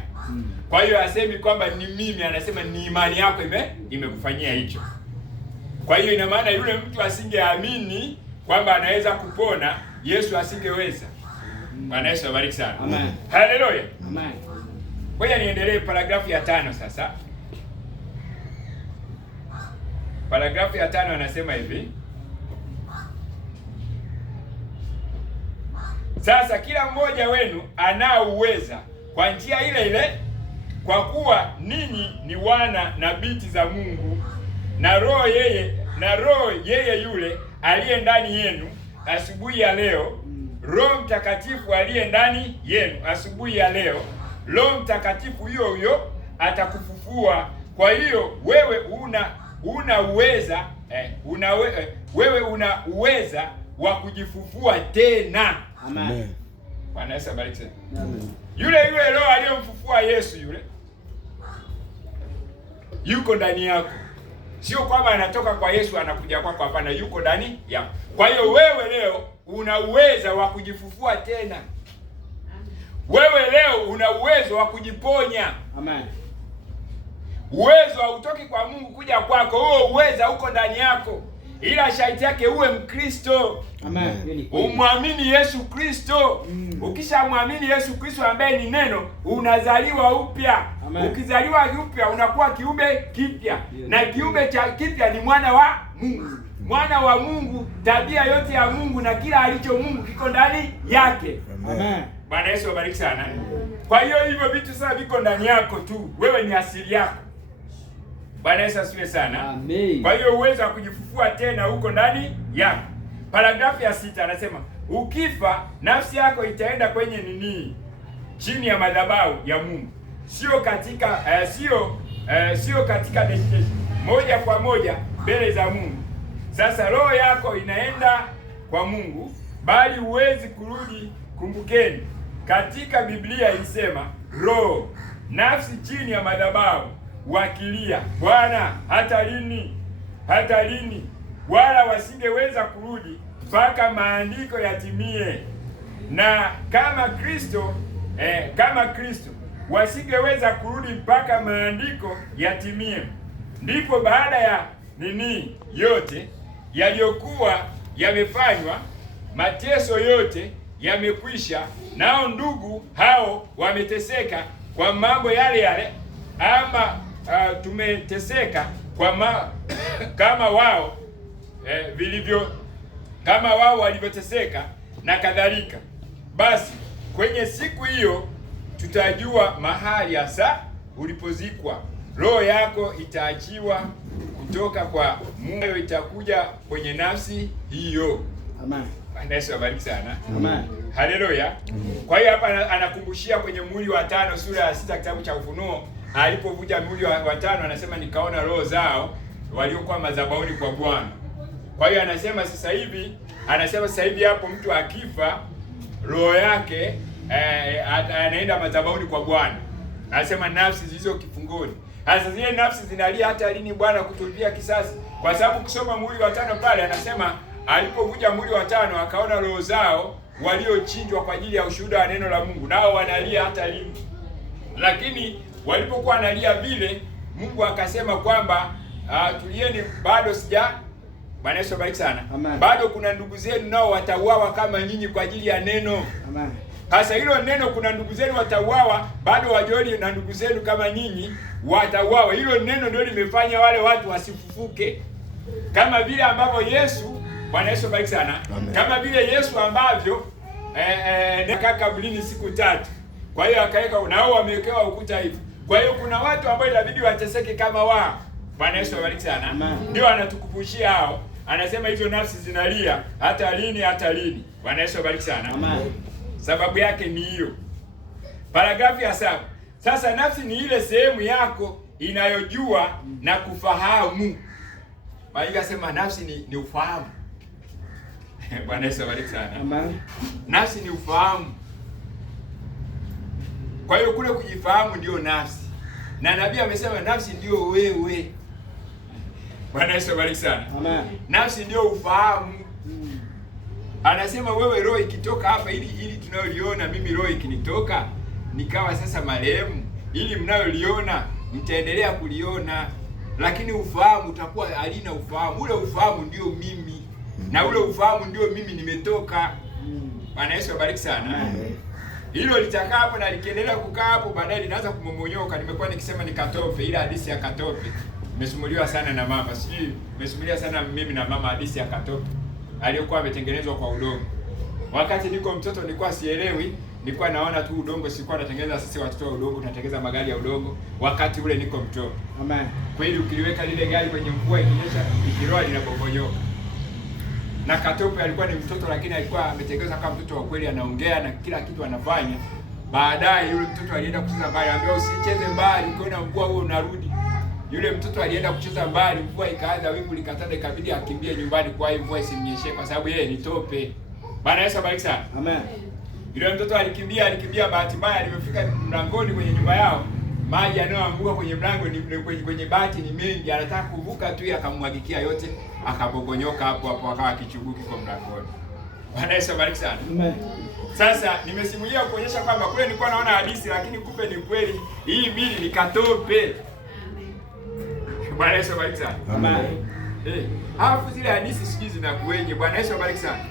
Kwa hiyo asemi kwamba ni mimi, anasema ni imani yako imekufanyia hicho. Kwa hiyo ina maana yule mtu asingeamini kwamba anaweza kupona, Yesu asingeweza. Bwana Yesu abariki sana. Amen. Haleluya. Amen. Ngoja niendelee paragrafu ya 5 sasa. Paragrafu ya 5 anasema hivi. Sasa kila mmoja wenu anao uweza kwa njia ile ile, kwa kuwa ninyi ni wana na binti za Mungu, na roho yeye yule aliye ndani yenu asubuhi ya leo, Roho Mtakatifu aliye ndani yenu asubuhi ya leo, Roho Mtakatifu huyo atakufufua. Kwa hiyo wewe una uweza wa kujifufua tena. Amen. Bwana Yesu abariki sana. Amen. Yule Roho aliyomfufua Yesu yule yuko ndani yako. Sio kwamba anatoka kwa Yesu anakuja kwako, hapana, yuko ndani yako. Kwa hiyo wewe leo una uwezo wa kujifufua tena. Wewe leo una uwezo wa kujiponya. Amen. Uwezo hautoki kwa Mungu kuja kwako, huo uwezo uko ndani yako. Ila sharti yake uwe Mkristo. Amen. Umwamini Yesu Kristo. Ukishamwamini Yesu Kristo ambaye ni neno, unazaliwa upya. Ukizaliwa upya unakuwa kiumbe kipya. Na kiumbe cha kipya ni mwana wa Mungu. Mwana wa Mungu, tabia yote ya Mungu na kila alicho Mungu kiko ndani yake. Amen. Bwana Yesu abariki sana. Kwa hiyo hivyo vitu sasa viko ndani yako tu. Wewe ni asili yako. Bwana Yesu asifiwe sana. Amen. Kwa hiyo uwezo wa kujifufua tena huko ndani yako. Paragrafu ya 6 anasema, ukifa nafsi yako itaenda kwenye nini? Chini ya madhabahu ya Mungu. Sio katika sio katika destination. Moja kwa moja mbele za Mungu. Sasa roho yako inaenda kwa Mungu, bali huwezi kurudi. Kumbukeni, katika Biblia ilisema roho, nafsi chini ya madhabahu wakilia, Bwana, hata lini? Hata lini? Wala wasingeweza kurudi mpaka maandiko yatimie. Na kama Kristo wasingeweza kurudi mpaka maandiko yatimie. Ndipo baada ya nini yote yaliyokuwa yamefanywa, mateso yote yamekwisha, nao ndugu hao wameteseka kwa mambo yale yale, ama tumeteseka kwa kama wao kama wao walivyoteseka na kadhalika. Basi kwenye siku hiyo tutajua mahali hasa ulipozikwa. Roho yako itaachiwa kutoka kwa Mungu, itakuja kwenye nafsi hiyo. Amen. Yesu abariki sana. Amen. Haleluya. Kwa hiyo hapa anakumbushia kwenye muhuri wa 5 sura ya 6 kitabu cha Ufunuo, alipovuja muhuri wa 5 anasema nikaona roho zao waliokuwa madhabahuni kwa Bwana. Kwa hiyo anasema sasa hivi hapo mtu akifa roho yake anaenda madhabahuni kwa Bwana. Anasema nafsi zilizo kifungoni. Sasa zile nafsi zinalia hata lini Bwana kutulipia kisasi? Kwa sababu kusoma muhuri wa 5 pale anasema alipovuja muhuri wa 5 akaona roho zao waliochinjwa kwa ajili ya ushuhuda wa neno la Mungu, nao wanalia hata lini. Lakini walipokuwa wanalia vile, Mungu akasema kwamba tulieni, bado Bwana Yesu abariki sana. Amen. Bado kuna ndugu zenu nao watauawa kama nyinyi kwa ajili ya neno. Amen. Sasa hilo neno, kuna ndugu zenu watauawa, bado wajoli na ndugu zenu kama nyinyi watauawa. Hilo neno ndio limefanya wale watu wasifufuke. Kama vile ambavyo Yesu, Bwana Yesu abariki sana. Amen. Kama vile Yesu ambavyo anakaa kaburini siku 3. Kwa hiyo akaweka, nao wamewekewa ukuta hivi. Kwa hiyo kuna watu ambao inabidi wateseke kama wao. Bwana Yesu abariki sana. Ndio anatukumbusha hao. Anasema hizo nafsi zinalia hata lini, hata lini. Bwana Yesu abariki sana. Amen. Sababu yake ni hiyo. Paragrafu ya 7. Sasa nafsi ni ile sehemu yako inayojua na kufahamu. Biblia inasema nafsi ni ufahamu. Bwana Yesu abariki sana. Amen. Nafsi ni ufahamu. Kwa hiyo kule kujifahamu ndio nafsi. Na nabii amesema nafsi ndio wewe. Bwana Yesu abariki sana. Amen. Nafsi ndio ufahamu. Anasema wewe, roho ikitoka hapa, ili tunayoliona, mimi roho ikinitoka nikawa sasa marehemu, ili mnayoliona mtaendelea kuliona, lakini ufahamu utakuwa halina ufahamu. Ule ufahamu ndio mimi, na ule ufahamu ndio mimi nimetoka. Bwana Yesu abariki sana. Amen. Hilo litakaa hapo na likiendelea kukaa hapo, baadaye linaanza kumomonyoka. Nimekuwa nikisema ni katope, ile hadithi ya katope. Nimesimuliwa sana na mama. Sijui nimesimulia sana mimi na mama hadithi ya katope aliyokuwa ametengenezwa kwa udongo. Wakati niko mtoto nilikuwa sielewi, nilikuwa naona tu udongo, sikuwa natengeneza sisi watoto wa udongo, tunatengeneza magari ya udongo. Wakati ule niko mtoto. Amen. Kweli ukiliweka lile gari kwenye mvua ikinyesha, ikiroa linabogonyoka. Na katope alikuwa ni mtoto, lakini alikuwa ametengenezwa kama mtoto wa kweli, anaongea na kila kitu anafanya. Baadaye yule mtoto alienda kucheza mbali, ambaye usicheze mbali, ukiona mvua huo unarudi. Yule mtoto alienda kucheza mbali, mvua ikaanza, wingu likatanda, ikabidi akimbie nyumbani kwa hiyo mvua isimnyeshe, kwa sababu yeye ni tope. Bwana Yesu abariki sana. Amen. Yule mtoto alikimbia, bahati mbaya alipofika mlangoni kwenye nyumba yao, maji yanayoanguka kwenye mlango kwenye bati ni mengi, anataka kuvuka tu, akamwagikia yote, akabogonyoka hapo akawa kichubuki kwa mlangoni. Bwana Yesu abariki sana. Amen. Sasa nimesimulia kuonyesha kwamba kule nilikuwa naona hadithi, lakini kumbe ni kweli. Hii mili ni katope. Bwana Yesu abariki sana. Amen. Hapo zile hadithi sijui zinakueje. Bwana Yesu abariki sana.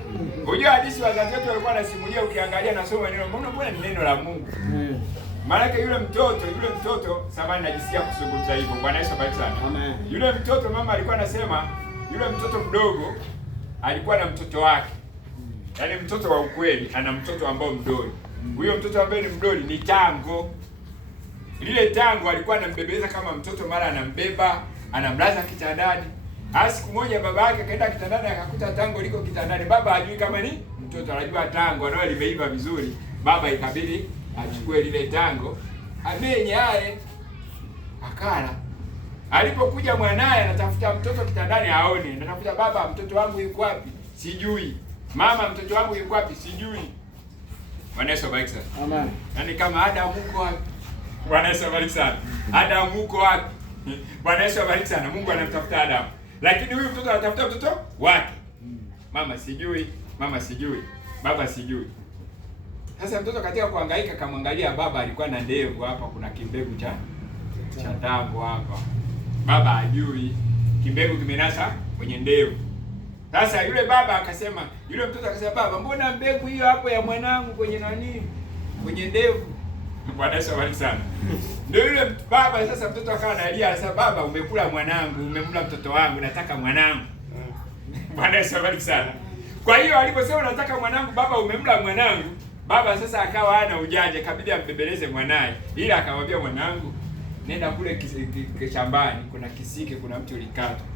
Unajua hadithi wazazi wetu walikuwa wanasimulia, ukiangalia na somo neno, mbona ni neno la Mungu. Maana yule mtoto samani najisikia kuzungumza hivyo. Bwana Yesu abariki sana. Amen. Yule mtoto, mama alikuwa anasema yule mtoto mdogo alikuwa na mtoto wake. Yaani mtoto wa ukweli ana mtoto ambao mdoli. Huyo mtoto ambaye ni mdoli ni tango. Lile tango alikuwa anambebeza kama mtoto, mara anambeba, anamlaza kitandani. Siku moja baba yake kaenda kitandani akakuta tango liko kitandani. Baba hajui kama ni mtoto, anajua tango ndio limeiva vizuri. Baba ikabidi achukue lile tango, amenye yale, akala. Alipokuja mwanae anatafuta mtoto kitandani haoni. Anatafuta, baba mtoto wangu yuko wapi? Sijui. Mama mtoto wangu yuko wapi? Sijui. Bwana Yesu abariki sana. Amen. Yaani kama Adamu uko wapi? Bwana Yesu abariki sana. Adamu uko wapi? Bwana Yesu abariki sana. Mungu anamtafuta Adamu. Lakini huyu mtoto anatafuta mtoto wake. Mama sijui, mama sijui, baba sijui. Sasa mtoto katika kuhangaika kamwangalia baba, alikuwa na ndevu hapa, kuna kimbegu cha tango hapa. Baba hajui kimbegu kimenasa kwenye ndevu. Sasa yule baba akasema, yule mtoto akasema, baba, mbona mbegu hiyo hapo ya mwanangu kwenye nani? Kwenye ndevu. Bwana Yesu awabariki sana. Ndio yule baba sasa, mtoto akawa analia, anasema, baba, umekula mwanangu, umemla mtoto wangu, nataka mwanangu. Bwana Yesu awabariki sana. Kwa hiyo aliposema nataka mwanangu, baba, umemla mwanangu, baba sasa akawa hana ujanja, kabidi ambebeleze mwanae. Ila akamwambia, mwanangu, nenda kule shambani, kuna kisiki, kuna mti ulikatwa.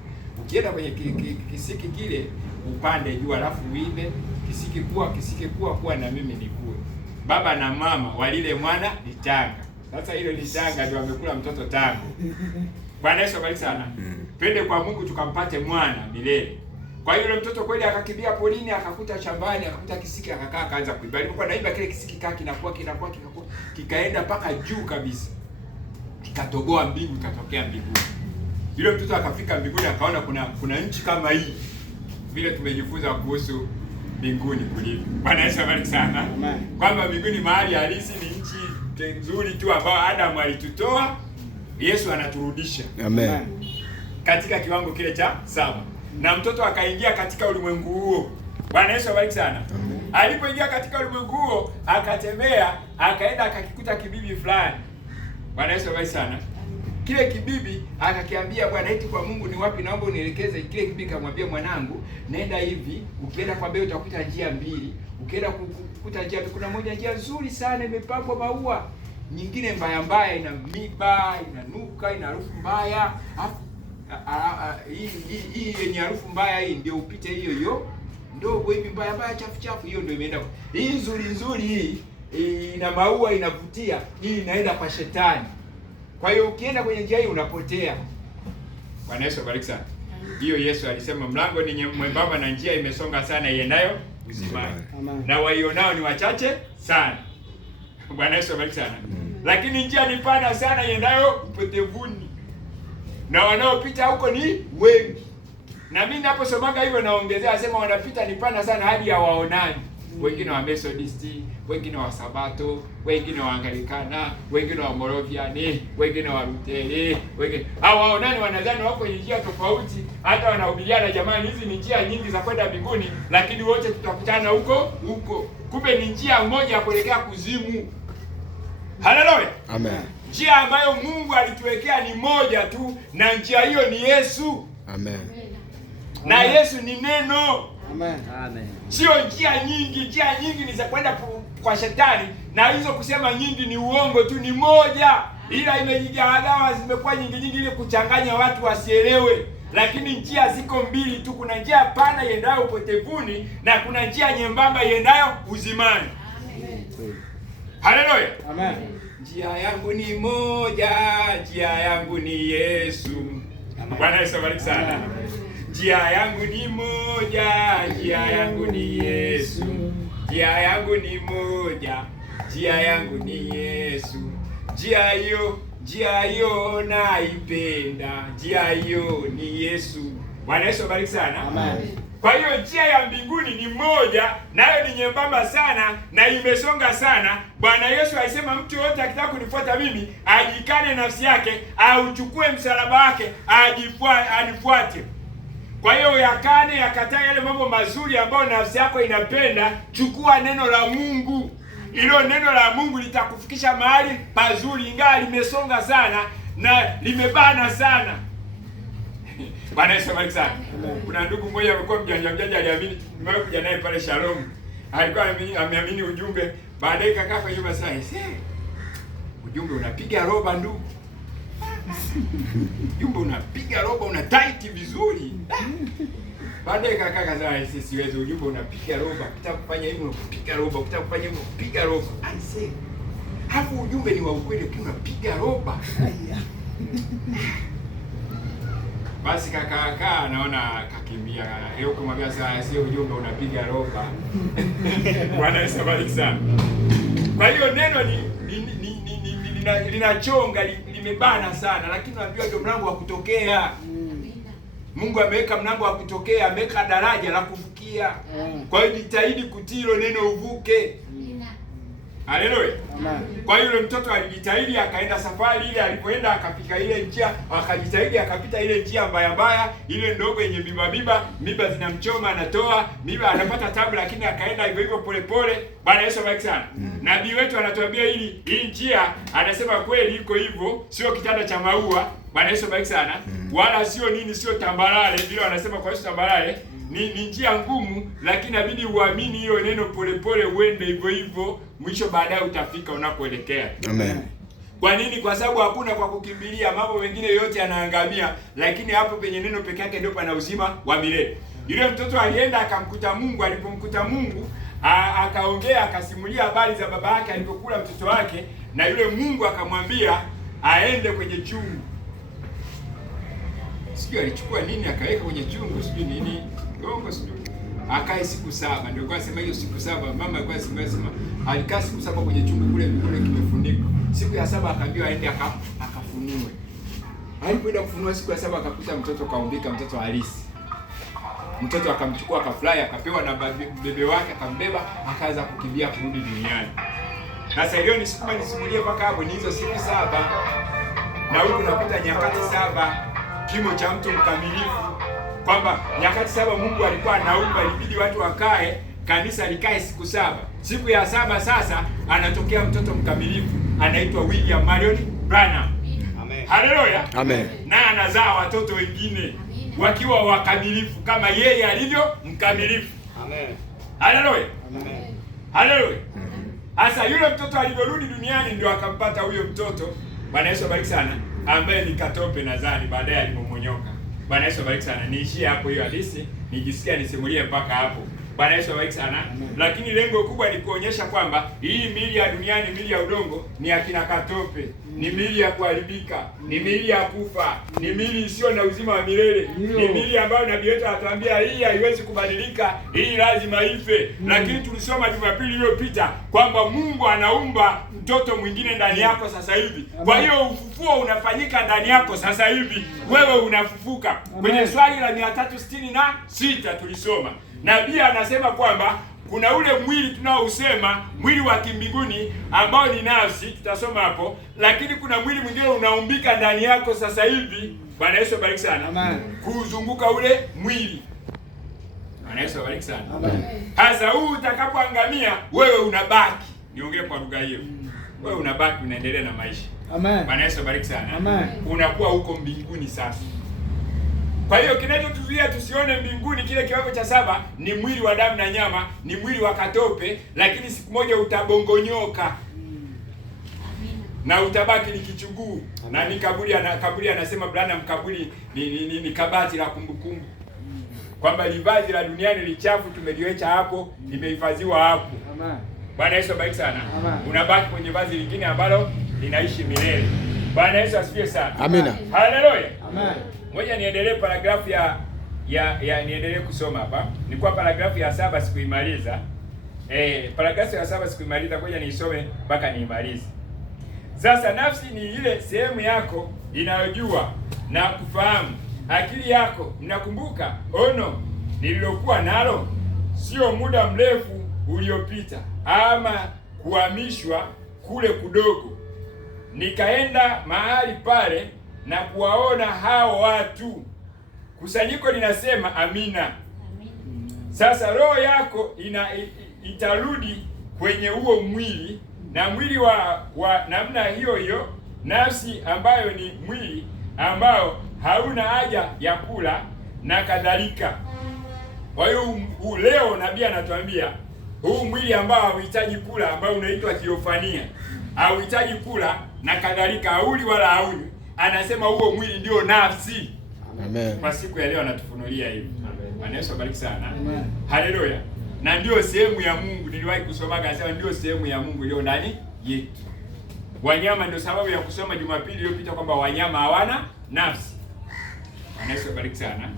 Ukienda kwenye kisiki kile upande juu, alafu uibe kisiki kuwa na mimi nikue. Baba na mama walile mwana litanga. Sasa hilo litanga ndio amekula mtoto tangu. Bwana Yesu abariki sana. Twende kwa Mungu tukampate mwana milele. Kwa hiyo yule mtoto kweli akakimbia polini, akakuta shambani, akakuta kisiki, akakaa akaanza kuiba. Alipokuwa naiba kile kisiki kinakuwa kikaenda mpaka juu kabisa. Kikatoboa mbingu, ikatokea mbinguni. Yule mtoto akafika mbinguni, akaona kuna nchi kama hii. Vile tumejifunza kuhusu mbinguni kulivyo. Bwana Yesu abariki sana. Kwamba mbinguni mahali halisi ni nchi nzuri tu ambayo Adamu alitutoa, Yesu anaturudisha. Amen. Katika kiwango kile cha 7. Na mtoto akaingia katika ulimwengu huo. Bwana Yesu abariki sana. Alipoingia katika ulimwengu huo, akatembea, akaenda akakikuta kibibi fulani. Bwana Yesu abariki sana. Kile kibibi akakiambia, bwana, eti kwa Mungu ni wapi, naomba unielekeze. Kile kibibi kamwambia, mwanangu, nenda hivi, ukienda kwa mbele utakuta njia mbili. Ukienda kukuta njia, kuna moja njia nzuri sana imepakwa maua, nyingine mbaya, ina miba, inanuka, ina harufu mbaya. Hii yenye harufu mbaya hii ndio upite, hiyo ndogo hivi mbaya chafu hiyo ndio imeenda. Hii nzuri hii ina maua, inavutia, hii inaenda kwa shetani. Kwa hiyo ukienda kwenye njia hii unapotea. Bwana Yesu abariki sana. Hiyo Yesu alisema mlango ni mwembamba na njia imesonga sana iendayo uzimani. Na waionao ni wachache sana. Bwana Yesu abariki sana. Lakini njia ni pana sana iendayo upotevuni. Na wanaopita huko ni wengi. Na mimi ninaposomaga hivyo naongezea, asema wanapita ni pana sana hadi hawaonani. Wengine wa Methodisti, wengine wa Sabato, wengine wa Anglikana, wengine wa Moraviani, wengine wa Lutheri, wengine hawaonani, wanadhani wako kwenye njia tofauti, hata wanahubiliana, jamani, hizi ni njia nyingi za kwenda mbinguni, lakini wote tutakutana huko. Kumbe ni njia moja ya kuelekea kuzimu. Haleluya. Amen. Njia ambayo Mungu alituwekea ni moja tu, na njia hiyo ni Yesu. Amen. Na Yesu ni neno. Amen. Sio njia nyingi. Njia nyingi ni za kwenda kwa shetani, na hizo kusema nyingi ni uongo tu, ni moja. Ila imejigawagawa, zimekuwa nyingi ili kuchanganya watu wasielewe. Lakini njia ziko mbili tu, kuna njia pana iendayo upotevuni na kuna njia nyembamba iendayo uzimani. Amen. Haleluya. Amen. Njia yangu ni moja, njia yangu ni Yesu. Bwana Yesu abariki sana. Njia yangu ni moja, njia yangu ni Yesu. Njia yangu ni moja, njia yangu ni Yesu. Njia hiyo naipenda, njia hiyo ni Yesu. Bwana Yesu abariki sana. Amen. Kwa hiyo njia ya mbinguni ni moja, nayo ni nyembamba sana na imesonga sana. Bwana Yesu alisema mtu yote akitaka kunifuata mimi, ajikane nafsi yake, auchukue msalaba wake, anifuate. Kwa hiyo yakatae yale mambo mazuri ambayo nafsi yako inapenda, chukua neno la Mungu. Hilo neno la Mungu litakufikisha mahali pazuri, ingawa limesonga sana na limebana sana. Bwana Yesu abariki sana. Kuna ndugu mmoja amekuwa mjanja aliamini, nimewahi kuja naye pale Shalom. Alikuwa ameamini ujumbe, baadaye kakaa kwa nyumba sasa. Ujumbe unapiga roba ndugu. Ujumbe unapiga roba, una tight vizuri. Baadaye kakaa sasa, siwezi, ujumbe unapiga roba. Ukitaka kufanya hivyo unapiga roba, ukitaka kufanya hivyo unapiga roba. I say, hapo ujumbe ni wa ukweli ukiwa unapiga roba. Basi kaka naona kakimbia. Leo kumwambia sasa sio ujumbe unapiga roba. Bwana Yesu abariki sana. Kwa hiyo neno linachonga, limebana sana, lakini naambiwa ndio mlango wa kutokea. Mungu ameweka mlango wa kutokea, ameweka daraja la kuvukia. Kwa hiyo jitahidi kutii hilo neno uvuke. Haleluya. Kwa hiyo yule mtoto alijitahidi, akaenda safari ile, alipoenda akapika ile njia, akajitahidi akapita ile njia mbaya ile ndogo yenye miba zinamchoma, anatoa miba, anapata tabu, lakini akaenda hivyo polepole. Bwana Yesu abariki sana. Nabii wetu anatuambia hii njia, anasema kweli iko hivyo, sio kitanda cha maua. Bwana Yesu abariki sana. Wala sio tambarare, ndio anasema kwa Yesu tambarare. Ni njia ngumu, lakini inabidi uamini hiyo neno polepole, uende hivyo, mwisho baadaye utafika unakoelekea. Amen. Kwa nini? Kwa sababu hakuna kwa kukimbilia, mambo mengine yote yanaangamia, lakini hapo penye neno peke yake ndio pana uzima wa milele. Yule mtoto alienda akamkuta Mungu, alipomkuta Mungu akaongea, akasimulia habari za baba yake alipokula mtoto wake, na yule Mungu akamwambia aende kwenye chungu. Sijui alichukua nini akaweka kwenye chungu, sijui nini, gongo sijui. Akae siku 7. Ndio kwa sema hiyo siku 7 mama alikuwa sema alikaa siku 7 kwenye chungu kule kimefunikwa. Siku ya 7 akaambiwa aende akafunue. Alipoenda kufunua siku ya 7 akakuta mtoto kaumbika, mtoto halisi. Mtoto akamchukua, akafurahi, akapewa na bebe wake, akambeba, akaanza kukimbia kurudi duniani. Sasa leo nisimulie mpaka hapo, ni hizo siku 7. Na huko nakuta nyakati 7, kimo cha mtu mkamilifu, kwamba nyakati 7 Mungu alikuwa anaumba, ilibidi watu wakae, kanisa likae siku 7. Siku ya 7 sasa anatokea mtoto mkamilifu, anaitwa William Marion Branham. Amen. Haleluya. Amen. Na anazaa watoto wengine wakiwa wakamilifu kama yeye alivyo mkamilifu. Amen. Haleluya. Amen. Haleluya. Sasa yule mtoto alivyorudi duniani ndio akampata huyo mtoto, Bwana Yesu abariki sana, ambaye ni katope nadhani, baadaye alipomonyoka. Bwana Yesu abariki sana. Niishie hapo hiyo hadithi, nijisikia nisimulie mpaka hapo. Bwana Yesu abariki sana. Lakini lengo kubwa ni kuonyesha kwamba hii miili ya duniani, miili ya udongo, ni akina katope, ni miili ya kuharibika, ni miili ya kufa, ni miili isiyo na uzima wa milele, ni miili ambayo nabii wetu anatuambia hii haiwezi kubadilika, hii lazima ife. Lakini tulisoma Jumapili iliyopita kwamba Mungu anaumba mtoto mwingine ndani yako sasa hivi. Kwa hiyo ufufuo unafanyika ndani yako sasa hivi, wewe unafufuka. Kwenye swali la 366 tulisoma, nabii anasema kwamba kuna ule mwili tunaousema mwili wa kimbinguni ambao ni nafsi, tutasoma hapo, lakini kuna mwili mwingine unaumbika ndani yako sasa hivi. Bwana Yesu abariki sana. Amen. Kuzunguka ule mwili. Bwana Yesu abariki sana. Amen. Sasa huu utakapoangamia, wewe unabaki. Niongee kwa lugha hiyo. Wewe unabaki, unaendelea na maisha. Amen. Bwana Yesu abariki sana. Amen. Unakuwa huko mbinguni sasa. Kwa hiyo kinachotuzuia tusione mbinguni kile kiwango cha 7 ni mwili wa damu na nyama, ni mwili wa katope, lakini siku moja utabongonyoka. Na utabaki ni kichuguu. Na ni kaburi anasema Branham, kaburi ni kabati la kumbukumbu. Kwamba livazi la duniani lichafu tumeliweka hapo, limehifadhiwa hapo. Amen. Bwana Yesu abariki sana. Amen. Unabaki kwenye vazi lingine ambalo linaishi milele. Bwana Yesu asifiwe sana. Amina. Haleluya. Amen. Ngoja niendelee paragrafu ya niendelee kusoma hapa. Nilikuwa paragrafu ya 7 sikuimaliza. Paragrafu ya 7 sikuimaliza, ngoja niisome mpaka niimalize. Sasa nafsi ni ile sehemu yako inayojua na kufahamu. Akili yako mnakumbuka ono nililokuwa nalo sio muda mrefu uliopita, ama kuhamishwa kule kudogo. Nikaenda mahali pale na kuwaona hao watu. Kusanyiko linasema amina. Sasa roho yako itarudi kwenye huo mwili, na mwili wa namna hiyo hiyo, nafsi ambayo ni mwili ambao hauna haja ya kula na kadhalika. Kwa hiyo leo nabii anatuambia huu mwili ambao hauhitaji kula, ambao unaitwa theofania, hauhitaji kula na kadhalika, hauli wala haunywi. Anasema huo mwili ndio nafsi. Amen. Kwa siku ya leo anatufunulia hivi. Bwana Yesu abariki sana. Amen. Haleluya. Na ndio sehemu ya Mungu, niliwahi kusoma akasema ndio sehemu ya Mungu iliyo ndani yetu. Wanyama ndio sababu ya kusoma Jumapili iliyopita kwamba wanyama hawana nafsi. Bwana Yesu abariki sana.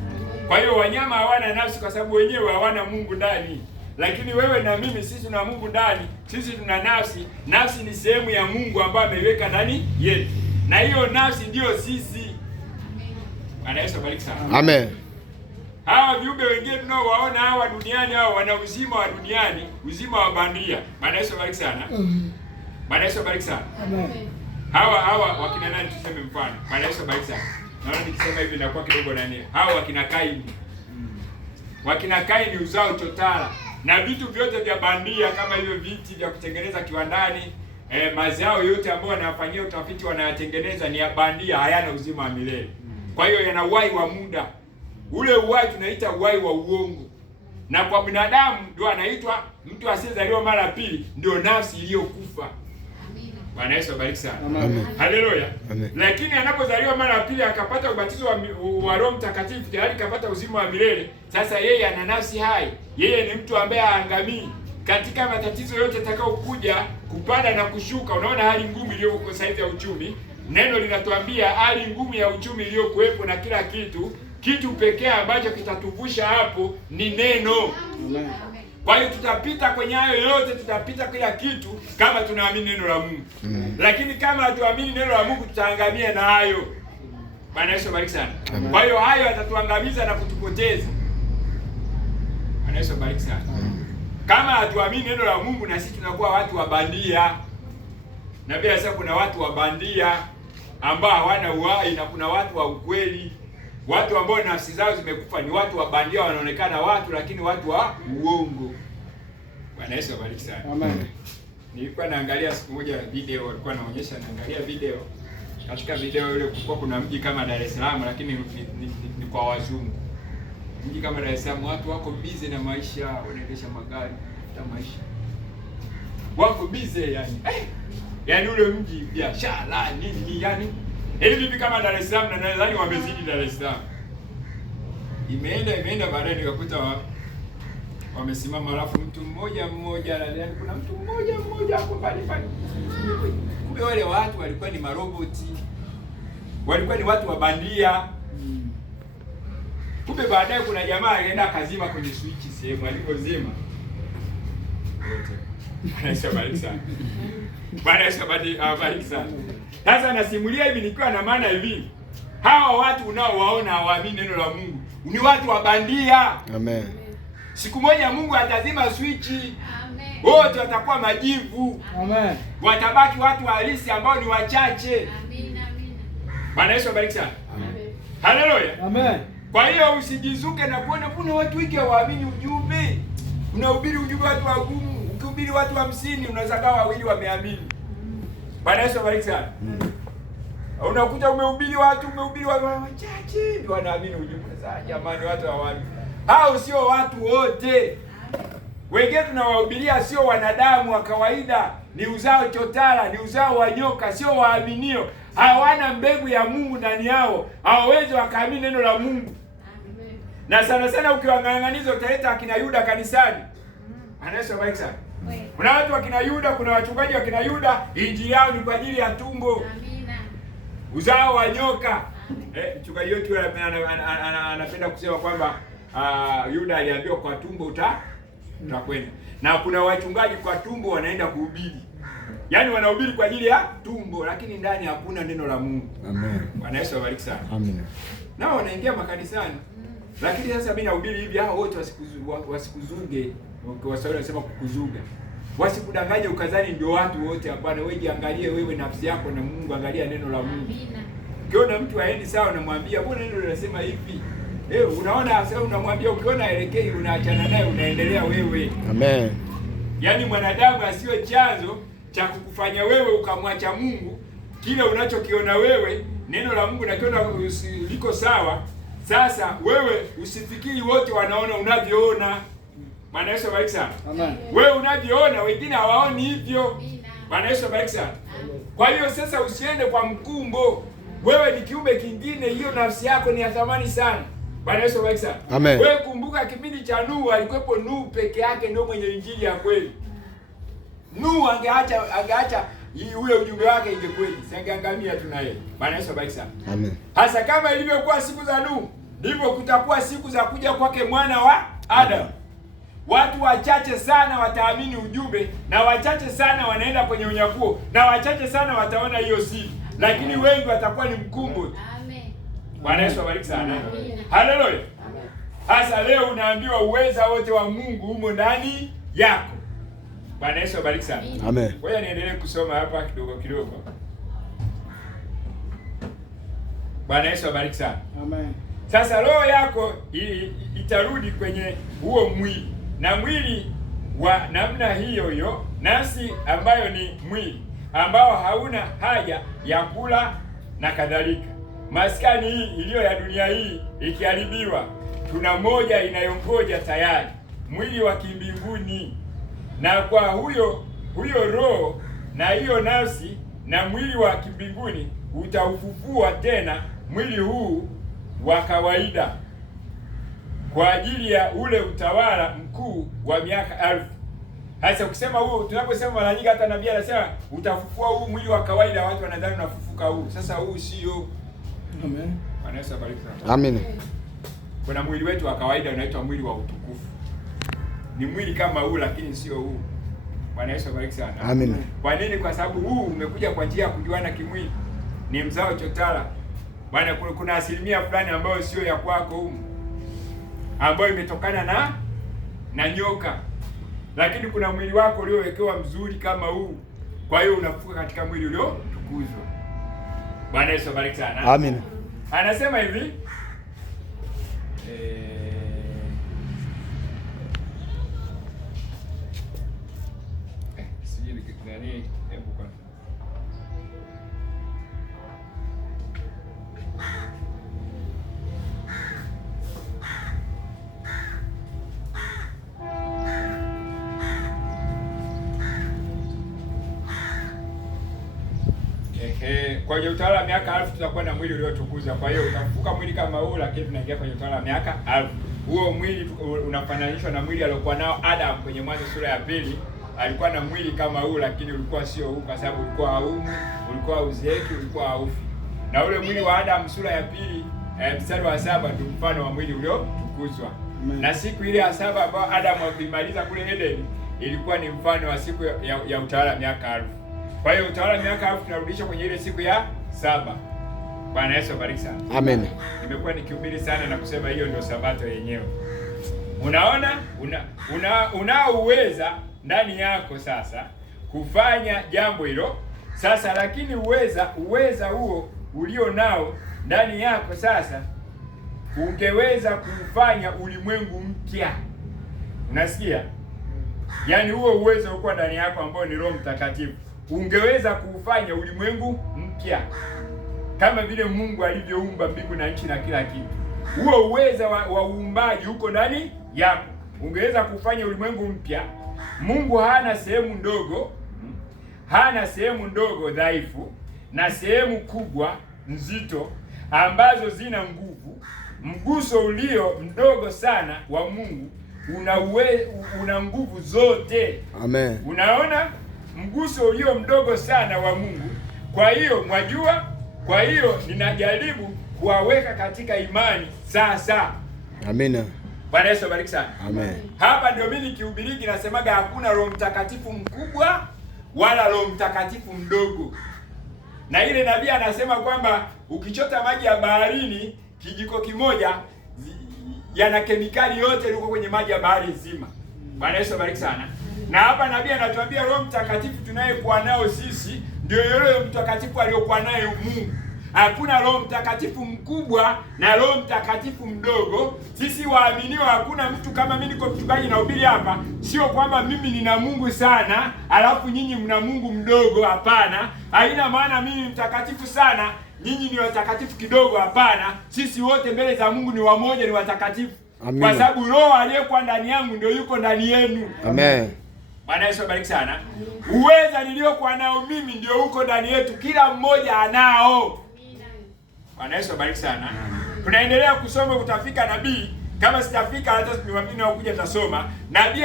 Kwa hiyo wanyama hawana nafsi kwa sababu wenyewe hawana Mungu ndani. Lakini wewe na mimi, sisi tuna Mungu ndani, sisi tuna nafsi. Nafsi ni sehemu ya Mungu ambayo ameiweka ndani yetu. Na hiyo nafsi ndio sisi. Bwana Yesu abariki sana. Amen. Hawa viumbe wengine tunaowaona hawa duniani, hawa wana uzima wa duniani, uzima wa bandia. Bwana Yesu abariki sana. Bwana Yesu abariki sana. Amen. Hawa wakina nani, tuseme mfano. Bwana Yesu abariki sana. Naona nikisema hivi inakuwa kidogo nani. Hawa wakina Kaini. Wakina Kaini uzao chotara na vitu vyote vya bandia kama hivyo viti vya kutengeneza kiwandani, mazao yote ambayo wanafanyia utafiti wanayatengeneza ni ya bandia, hayana uzima wa milele. Kwa hiyo yana uhai wa muda. Ule uhai tunaita uhai wa uongo. Na kwa binadamu ndio anaitwa mtu asiyezaliwa mara pili, ndio nafsi iliyokufa. Bwana Yesu abariki sana. Amen. Haleluya. Amen. Lakini anapozaliwa mara pili akapata ubatizo wa Roho Mtakatifu, tayari kapata uzima wa milele. Sasa yeye ana nafsi hai. Yeye ni mtu ambaye haangamii. Katika matatizo yote atakayokuja, kupanda na kushuka. Unaona hali ngumu iliyokuwa saizi ya uchumi. Neno linatuambia hali ngumu ya uchumi iliyokuwepo na kila kitu. Kitu pekee ambacho kitatuvusha hapo ni neno. Amen. Kwa hiyo tutapita kwenye hayo yote, tutapita kila kitu kama tunaamini neno la Mungu. Lakini kama hatuamini neno la Mungu tutaangamia na hayo. Bwana Yesu abariki sana. Kwa hiyo hayo yatatuangamiza na kutupoteza. Bwana Yesu abariki sana. Kama hatuamini neno la Mungu na sisi tunakuwa watu wa bandia. Na bila sasa kuna watu wa bandia ambao hawana uhai na kuna watu wa ukweli. Watu ambao nafsi zao zimekufa ni watu wa bandia, wanaonekana watu lakini watu wa uongo. Bwana Yesu abariki sana. Amen. Nilikuwa naangalia siku moja video, walikuwa naonyesha, naangalia video. Katika video ile kulikuwa kuna mji kama Dar es Salaam, lakini ni kwa wazungu. Mji kama Dar es Salaam watu wako busy na maisha, wanaendesha magari, na maisha. Wako busy yani. Yaani ule mji biashara nini yani. Hivi kama Dar es Salaam na nadhani wamezidi Dar es Salaam. Imeenda baadaye nikakuta wamesimama, alafu mtu mmoja yani kuna mtu mmoja hapo pale. Kumbe wale watu walikuwa ni maroboti. Walikuwa ni watu wa bandia. Kumbe baadaye kuna jamaa akaenda akazima kwenye switch sehemu, alipozima Bwana Yesu abariki sana. Bwana Yesu abariki sana. Sasa nasimulia hivi nikiwa na maana hivi. Hawa watu unaowaona hawaamini neno la Mungu ni watu wa bandia. Amen. Siku moja Mungu atazima swichi. Amen. Wote watakuwa majivu. Amen. Watabaki watu halisi ambao ni wachache. Amen. Bwana Yesu abariki sana. Amen. Haleluya. Amen. Kwa hiyo usijizuke na kuona kuna watu wengi hawaamini ujumbe. Unahubiri ujumbe watu wagumu. Ukihubiri watu 50 unaweza kawa wawili wameamini. Bwana Yesu abariki sana. Unakuta umehubiri watu wachache ndio wanaamini ujumbe. Sasa jamani, watu hawaamini. Hao sio watu wote. Wengine tunawahubiria sio wanadamu wa kawaida, ni uzao chotara, ni uzao wa nyoka, sio waaminio. Hawana mbegu ya Mungu ndani yao. Hawawezi wakaamini neno la Mungu. Amen. Na sana ukiwang'ang'aniza utaleta akina Yuda kanisani. Yesu abariki sana. Kuna watu wakina Yuda, kuna wachungaji wakina Yuda, injili yao ni kwa ajili ya tumbo. Amina. Uzao wa nyoka. Mchungaji wetu anapenda kusema kwamba Yuda aliambiwa kwa tumbo utakwenda. Na kuna wachungaji kwa tumbo wanaenda kuhubiri. Yaani wanahubiri kwa ajili ya tumbo, lakini ndani hakuna neno la Mungu. Amen. Bwana Yesu abariki sana. Amen. Nao wanaingia makanisani. Lakini sasa mimi nahubiri hivi, hao wote wasikuzuge. Waswahili wanasema kukuzuga. Wasikudanganye ukazani ndio watu wote. Hapana, wewe jiangalie wewe nafsi yako na Mungu, angalia neno la Mungu. Amina. Ukiona mtu aendi sawa unamwambia, "Mbona neno linasema hivi?" Unaona sasa unamwambia, ukiona aelekei unaachana naye, unaendelea wewe. Amen. Yaani mwanadamu asiwe chanzo cha kukufanya wewe ukamwacha Mungu. Kile unachokiona wewe, neno la Mungu nakiona liko sawa. Sasa wewe usifikiri wote wanaona unavyoona. Bwana Yesu abariki sana. Amen. Wewe unavyoona wengine hawaoni hivyo. Bwana Yesu abariki sana. Kwa hiyo sasa usiende kwa mkumbo. Wewe ni kiumbe kingine, hiyo nafsi yako ni ya thamani sana. Bwana Yesu abariki sana. Amen. Wewe kumbuka kipindi cha Nuhu, alikuwepo Nuhu peke yake ndio mwenye injili ya kweli. Nuhu angeacha ule ujumbe wake ingekweje? Singeangamia tu naye. Bwana Yesu abariki sana. Amen. Hasa kama ilivyokuwa siku za Nuhu, ndivyo kutakuwa siku za kuja kwake mwana wa Adam. Watu wachache sana wataamini ujumbe, na wachache sana wanaenda kwenye unyakuo, na wachache sana wataona hiyo siri, lakini wengi watakuwa ni mkumbo. Amen. Bwana Yesu abariki sana. Haleluya. Hasa leo unaambiwa uweza wote wa Mungu umo ndani yako. Bwana Yesu abariki sana. Amen. Ngoja niendelee kusoma hapa kidogo kidogo. Bwana Yesu abariki sana. Amen. Sasa roho yako itarudi kwenye huo mwili, na mwili wa namna hiyo hiyo, nafsi ambayo ni mwili ambao hauna haja ya kula na kadhalika. Maskani hii iliyo ya dunia hii ikiharibiwa, tuna moja inayongoja tayari, mwili wa kimbinguni. Na kwa huyo roho na hiyo nafsi na mwili wa kimbinguni utaufufua tena mwili huu wa kawaida kwa ajili ya ule utawala mkuu wa miaka 1000. Hasa ukisema huu, tunaposema mara nyingi hata nabii anasema utafufua huu mwili wa kawaida, watu wanadhani unafufuka huu. Sasa huu sio. Amen. Bwana Yesu abariki sana. Amen. Kuna mwili wetu wa kawaida unaitwa mwili wa utukufu. Ni mwili kama huu lakini sio huu. Bwana Yesu abariki sana. Amen. Kwa nini? Kwa sababu huu umekuja kwa njia ya kujuana kimwili. Ni mzao chotara. Bwana, kuna asilimia fulani ambayo sio ya kwako huu, ambayo imetokana na nyoka. Lakini kuna mwili wako uliowekewa mzuri kama huu. Kwa hiyo unafuka katika mwili uliotukuzwa. Bwana Yesu abariki sana. Amen. Anasema hivi kwenye utawala wa miaka 1000 tutakuwa na mwili uliotukuzwa. Kwa hiyo utafuka mwili kama huu, lakini tunaingia kwenye utawala wa miaka 1000. Huo mwili unafananishwa na mwili aliokuwa nao Adam kwenye Mwanzo sura ya 2. Alikuwa na mwili kama huu, lakini ulikuwa sio huu, kwa sababu ulikuwa haumu, ulikuwa hauzeeki, ulikuwa haufi. Na ule mwili wa Adam sura ya 2 mstari wa 7 ndio mfano wa mwili uliotukuzwa. Na siku ile ya 7 ambayo Adam alimaliza kule Eden ilikuwa ni mfano wa siku ya utawala wa miaka 1000. Kwa hiyo utawala wa miaka 1000 tunarudisha kwenye ile siku ya 7. Bwana Yesu abariki sana. Amen. Nimekuwa nikihubiri sana na kusema hiyo ndio sabato yenyewe. Unaona, unaoweza ndani yako sasa kufanya jambo hilo sasa, lakini uweza huo ulio nao ndani yako sasa ungeweza kufanya ulimwengu mpya. Unasikia? Yaani huo uwezo uko ndani yako ambao ni Roho Mtakatifu ungeweza kufanya ulimwengu mpya kama vile Mungu alivyoumba mbingu na nchi na kila kitu. Huo uweza wa uumbaji uko ndani yako, ungeweza kufanya ulimwengu mpya. Mungu hana sehemu ndogo dhaifu na sehemu kubwa nzito ambazo zina nguvu. Mguso ulio mdogo sana wa Mungu una nguvu zote. Amen. Unaona? Mguso ulio mdogo sana wa Mungu. Kwa hiyo mwajua, kwa hiyo ninajaribu kuwaweka katika imani sasa. Amina. Bwana Yesu abariki sana. Amen. Hapa ndio mimi nikihubiri nasemaga hakuna Roho Mtakatifu mkubwa wala Roho Mtakatifu mdogo. Na ile nabii anasema kwamba ukichota maji ya baharini kijiko kimoja yana kemikali yote liko kwenye maji ya bahari nzima. Bwana Yesu abariki sana. Na hapa nabii anatuambia Roho Mtakatifu tunayekuwa nao sisi ndio yule Mtakatifu aliyokuwa naye Mungu. Hakuna Roho Mtakatifu mkubwa na Roho Mtakatifu mdogo. Sisi waaminiwa, hakuna mtu kama mimi niko mchungaji na hubiri hapa, sio kwamba mimi nina Mungu sana alafu nyinyi mna Mungu mdogo. Hapana, haina maana mimi mtakatifu sana nyinyi ni watakatifu kidogo. Hapana, sisi wote mbele za Mungu ni wamoja, ni watakatifu. Amina. Kwa sababu Roho aliyekuwa ndani yangu ndio yuko ndani yenu. Amen. Bwana Yesu abariki sana. Uweza niliokuwa nao mimi ndio uko ndani yetu, kila mmoja anao. Bwana Yesu abariki sana. Tunaendelea kusoma, utafika nabii. Kama sitafika hata Jumapili inayokuja tutasoma. Nabii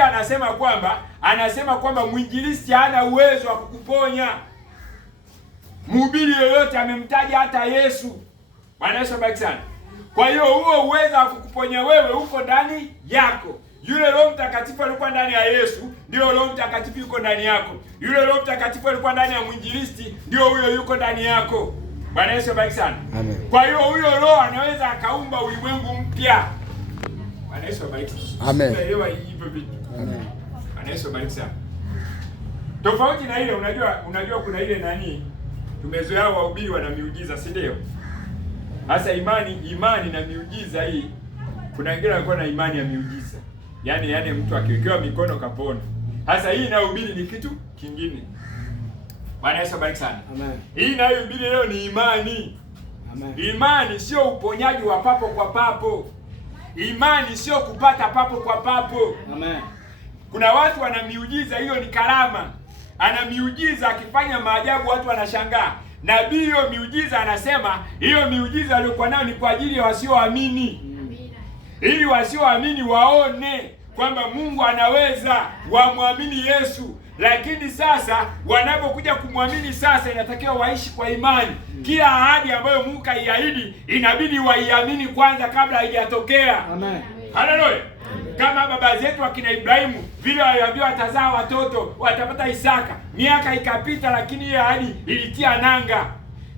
anasema kwamba mwinjilisti hana uwezo wa kukuponya. Mhubiri yoyote amemtaja hata Yesu. Bwana Yesu abariki sana. Kwa hiyo huo uwezo wa kukuponya wewe uko ndani yako. Yule Roho Mtakatifu alikuwa ndani ya Yesu, ndio Roho Mtakatifu yuko ndani yako. Yule Roho Mtakatifu alikuwa ndani ya mwinjilisti, ndio huyo yuko ndani yako. Bwana Yesu abariki sana. Amen. Kwa hiyo huyo Roho anaweza akaumba ulimwengu mpya. Bwana Yesu abariki. Amen. Tunaelewa hivyo vitu. Amen. Bwana Yesu abariki sana. Tofauti na ile unajua kuna ile nani? Tumezoea wahubiri wana miujiza, si ndio? Hasa imani na miujiza hii. Kuna wengine walikuwa na imani ya miujiza. Yaani mtu akiwekewa mikono kapona. Hasa hii inayohubiri ni kitu kingine. Bwana Yesu abariki sana. Amen. Hii inayohubiri leo ni imani. Amen. Imani sio uponyaji wa papo kwa papo. Imani sio kupata papo kwa papo. Amen. Kuna watu wana miujiza, hiyo ni karama. Ana miujiza akifanya maajabu watu wanashangaa. Nabii hiyo miujiza anasema hiyo miujiza aliyokuwa nayo ni kwa ajili ya wasioamini. Ili wasioamini waone kwamba Mungu anaweza, wamwamini Yesu. Lakini sasa wanapokuja kumwamini sasa inatakiwa waishi kwa imani. Kila ahadi ambayo Mungu kaiahidi inabidi waiamini kwanza kabla haijatokea. Amen. Haleluya. Kama baba zetu wakina Ibrahimu vile waliambiwa watazaa watoto, watapata Isaka. Miaka ikapita lakini hiyo ahadi ilitia nanga.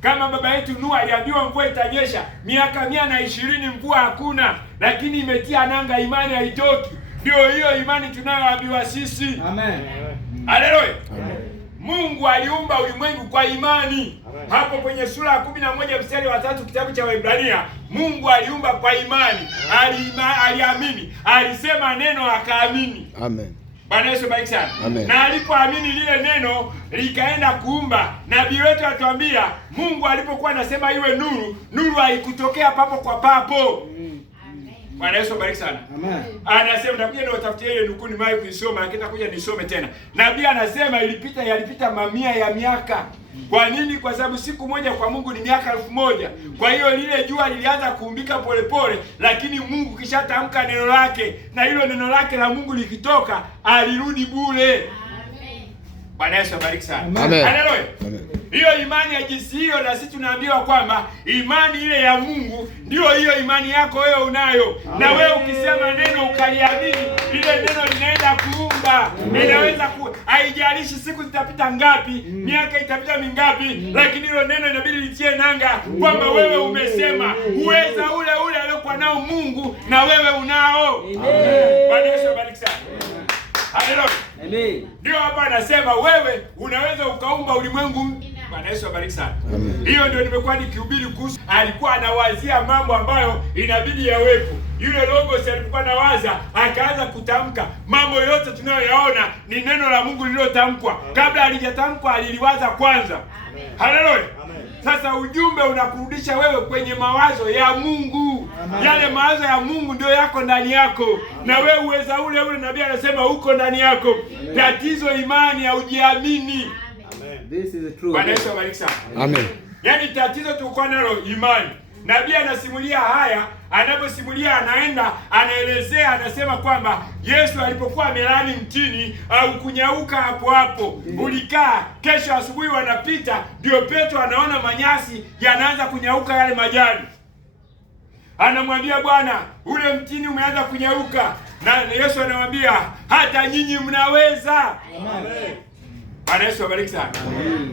Kama baba yetu Nuhu aliambiwa mvua itanyesha, miaka 120 mvua hakuna, lakini imetia nanga, imani haitoki. Ndio hiyo imani tunayoambiwa sisi. Amen. Haleluya. Mungu aliumba ulimwengu kwa imani. Amen. Hapo kwenye sura ya 11 mstari wa 3 kitabu cha Waebrania, Mungu aliumba kwa imani. Aliamini. Alisema neno akaamini. Amen. Bwana Yesu bariki sana. Amen. Na alipoamini lile neno likaenda kuumba. Nabii wetu atuambia Mungu alipokuwa anasema iwe nuru, nuru haikutokea papo kwa papo. Bwana Yesu bariki sana. Amen. Anasema nitakuja na utafutie ile nukuu nimewahi kuisoma, lakini nitakuja nisome tena. Nabii anasema yalipita mamia ya miaka. Kwa nini? Kwa sababu siku moja kwa Mungu ni miaka 1000. Kwa hiyo lile jua lilianza kuumbika polepole, lakini Mungu kishatamka neno lake, na hilo neno lake la Mungu likitoka alirudi bure. Amen. Bwana Yesu abariki sana. Amen. Haleluya. Amen. Hiyo imani ya jinsi hiyo, na sisi tunaambiwa kwamba imani ile ya Mungu ndio hiyo imani yako wewe unayo. Amen. Na wewe ukisema neno ukaliamini, ile neno linaenda kuumba. Inaweza haijalishi siku zitapita ngapi, miaka itapita mingapi, lakini hilo neno inabidi litie nanga kwamba wewe umesema. Uweza ule aliokuwa nao Mungu na wewe unao. Amen. Bwana Yesu abariki sana. Haleluya. Amen. Ndio hapa anasema wewe unaweza ukaumba ulimwengu. Bwana Yesu abariki sana. Hiyo ndio nimekuwa nikihubiri kuhusu. Alikuwa anawazia mambo ambayo inabidi yawepo. Yule Logos alikuwa anawaza, akaanza kutamka. Mambo yote tunayoyaona ni neno la Mungu lililotamkwa. Kabla halijatamkwa aliliwaza kwanza. Haleluya. Sasa ujumbe unakurudisha wewe kwenye mawazo ya Mungu. Amen. Yale mawazo ya Mungu ndio yako ndani yako. Amen. Na wewe uweza ule nabii anasema uko ndani yako. Amen. Tatizo imani haujiamini. Amen. This is the truth. Bwana Yesu abariki sana. Amen. Yaani tatizo tulikuwa nalo imani. Nabii anasimulia haya, anaposimulia anaelezea, anasema kwamba Yesu alipokuwa amelani mtini au kunyauka hapo hapo, ulikaa, kesho asubuhi wanapita, ndio Petro anaona manyasi yanaanza kunyauka yale majani. Anamwambia Bwana, ule mtini umeanza kunyauka. Na Yesu anamwambia hata nyinyi mnaweza. Amen. Bwana Yesu abariki sana.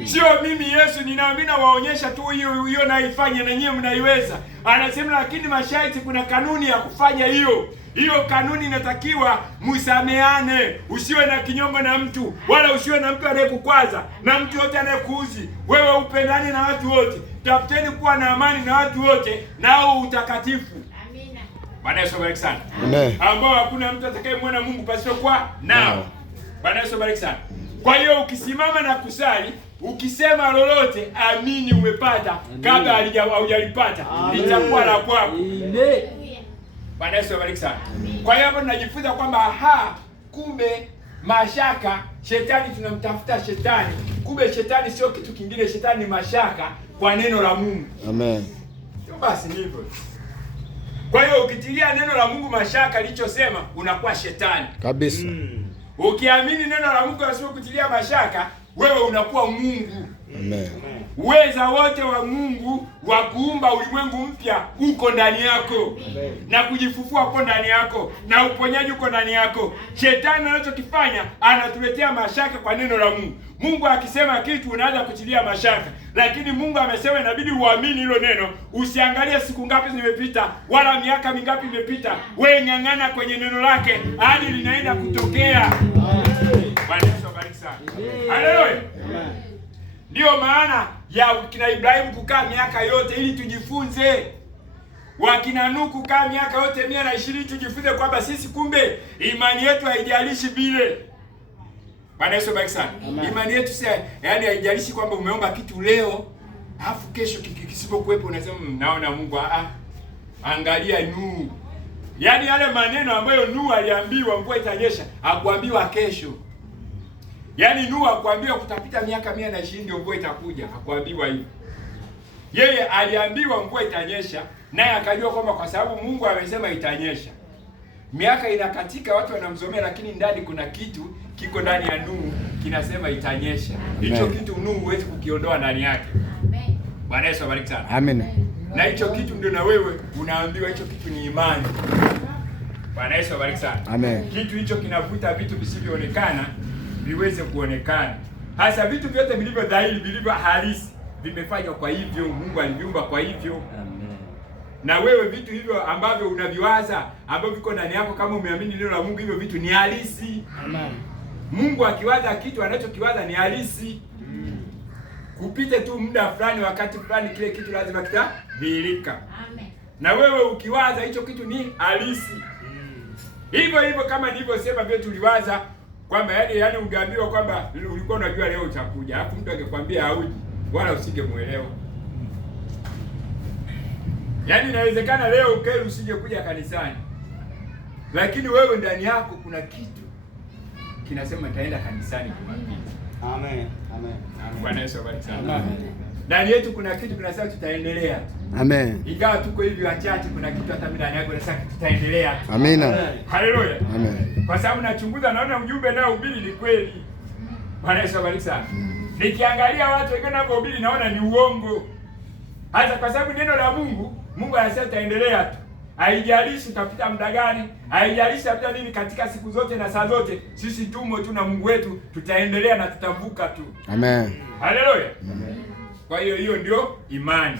Sio mimi Yesu ninaamini waonyesha tu hiyo naifanya na nyinyi mnaiweza. Anasema lakini masharti, kuna kanuni ya kufanya hiyo. Hiyo kanuni inatakiwa msameane. Usiwe na kinyongo na mtu, wala usiwe na mtu anayekukwaza na mtu yote anayekuuzi. Wewe upendane na watu wote. Tafuteni kuwa na amani na watu wote nao utakatifu. Amina. Bwana Yesu abariki sana. Amen. Ambao hakuna mtu atakayemwona Mungu pasipokuwa nao. Bwana Yesu abariki sana. Kwa hiyo ukisimama na kusali, ukisema lolote, amini umepata. Kabla haujalipata litakuwa la kwako. Bwana Yesu abariki sana. Kwa hiyo hapo tunajifunza kwamba kumbe mashaka, shetani tunamtafuta shetani. Kumbe shetani sio kitu kingine, shetani ni mashaka kwa neno la Mungu. Amen. Sio basi hivyo. Kwa hiyo ukitilia neno la Mungu mashaka lichosema, unakuwa shetani. Kabisa. Ukiamini neno la Mungu asipo kutilia mashaka, wewe unakuwa Mungu. Amen. Uweza wote wa Mungu wa kuumba ulimwengu mpya uko ndani yako. Amen. Na kujifufua uko ndani yako, na uponyaji uko ndani yako. Shetani anachokifanya anatuletea mashaka kwa neno la Mungu. Mungu akisema kitu unaanza kutilia mashaka, lakini Mungu amesema inabidi uamini hilo neno. Usiangalie siku ngapi zimepita wala miaka mingapi imepita. Wewe ng'ang'ana kwenye neno lake hadi linaenda kutokea. Bwana Yesu abariki sana. Haleluya. Ndio maana ya kina Ibrahimu kukaa miaka yote ili tujifunze. Wakina Nuhu kukaa miaka yote 120 tujifunze kwamba sisi kumbe imani yetu haijalishi vile. Bwana Yesu abariki sana. Imani yetu si yaani haijalishi kwamba umeomba kitu leo, alafu kesho kisipokuwepo unasema naona Mungu. Angalia Nuhu. Yaani yale maneno ambayo Nuhu aliambiwa mvua itanyesha, hakuambiwa kesho. Yaani Nuhu hakuambiwa kutapita miaka 120 ndio mvua itakuja, hakuambiwa hivyo. Yeye aliambiwa mvua itanyesha, naye akajua kwamba kwa sababu Mungu amesema itanyesha. Miaka inakatika, watu wanamzomea, lakini ndani kuna kitu kiko ndani ya Nuhu kinasema itanyesha. Hicho kitu Nuhu huwezi kukiondoa ndani yake. Amen. Bwana Yesu abariki sana. Amen. Na hicho kitu ndio na wewe unaambiwa hicho kitu ni imani. Bwana Yesu abariki sana. Amen. Kitu hicho kinavuta vitu visivyoonekana viweze kuonekana. Hasa vitu vyote vilivyo dhahiri, vilivyo halisi vimefanywa kwa hivyo, Mungu aliviumba kwa hivyo. Amen. Na wewe vitu hivyo ambavyo unaviwaza, ambavyo viko ndani yako, kama umeamini neno la Mungu, hivyo vitu ni halisi. Amen. Mungu akiwaza kitu, anachokiwaza ni halisi. Kupite tu muda fulani, wakati fulani, kile kitu lazima kitadhihirika. Amen. Na wewe ukiwaza hicho kitu ni halisi. Hivyo hivyo kama nilivyosema, vile tuliwaza kwamba yaani ungeambiwa kwamba ulikuwa unajua leo utakuja, alafu mtu angekwambia hauji, wala usingemuelewa. Yaani inawezekana leo ukeli usije kuja kanisani, lakini wewe ndani yako kuna kitu kinasema nitaenda kanisani Jumapili. Amen. Amen. Bwana Yesu abariki sana. Amen. Ndani yetu kuna kitu kinasema tutaendelea. Amen. Ingawa tuko hivi wachache, kuna kitu hata mimi ndani yangu nasema tutaendelea. Amina. Haleluya. Amen. Kwa sababu nachunguza, naona ujumbe nao ubiri ni kweli. Bwana Yesu abariki sana. Nikiangalia watu wengine wanavyohubiri naona ni uongo. Hata kwa sababu neno la Mungu anasema tutaendelea tu. Haijalishi utapita muda gani, haijalishi utapita nini, katika siku zote na saa zote sisi tumo tu na Mungu wetu, tutaendelea na tutavuka tu. Amen. Haleluya. Kwa hiyo ndio imani.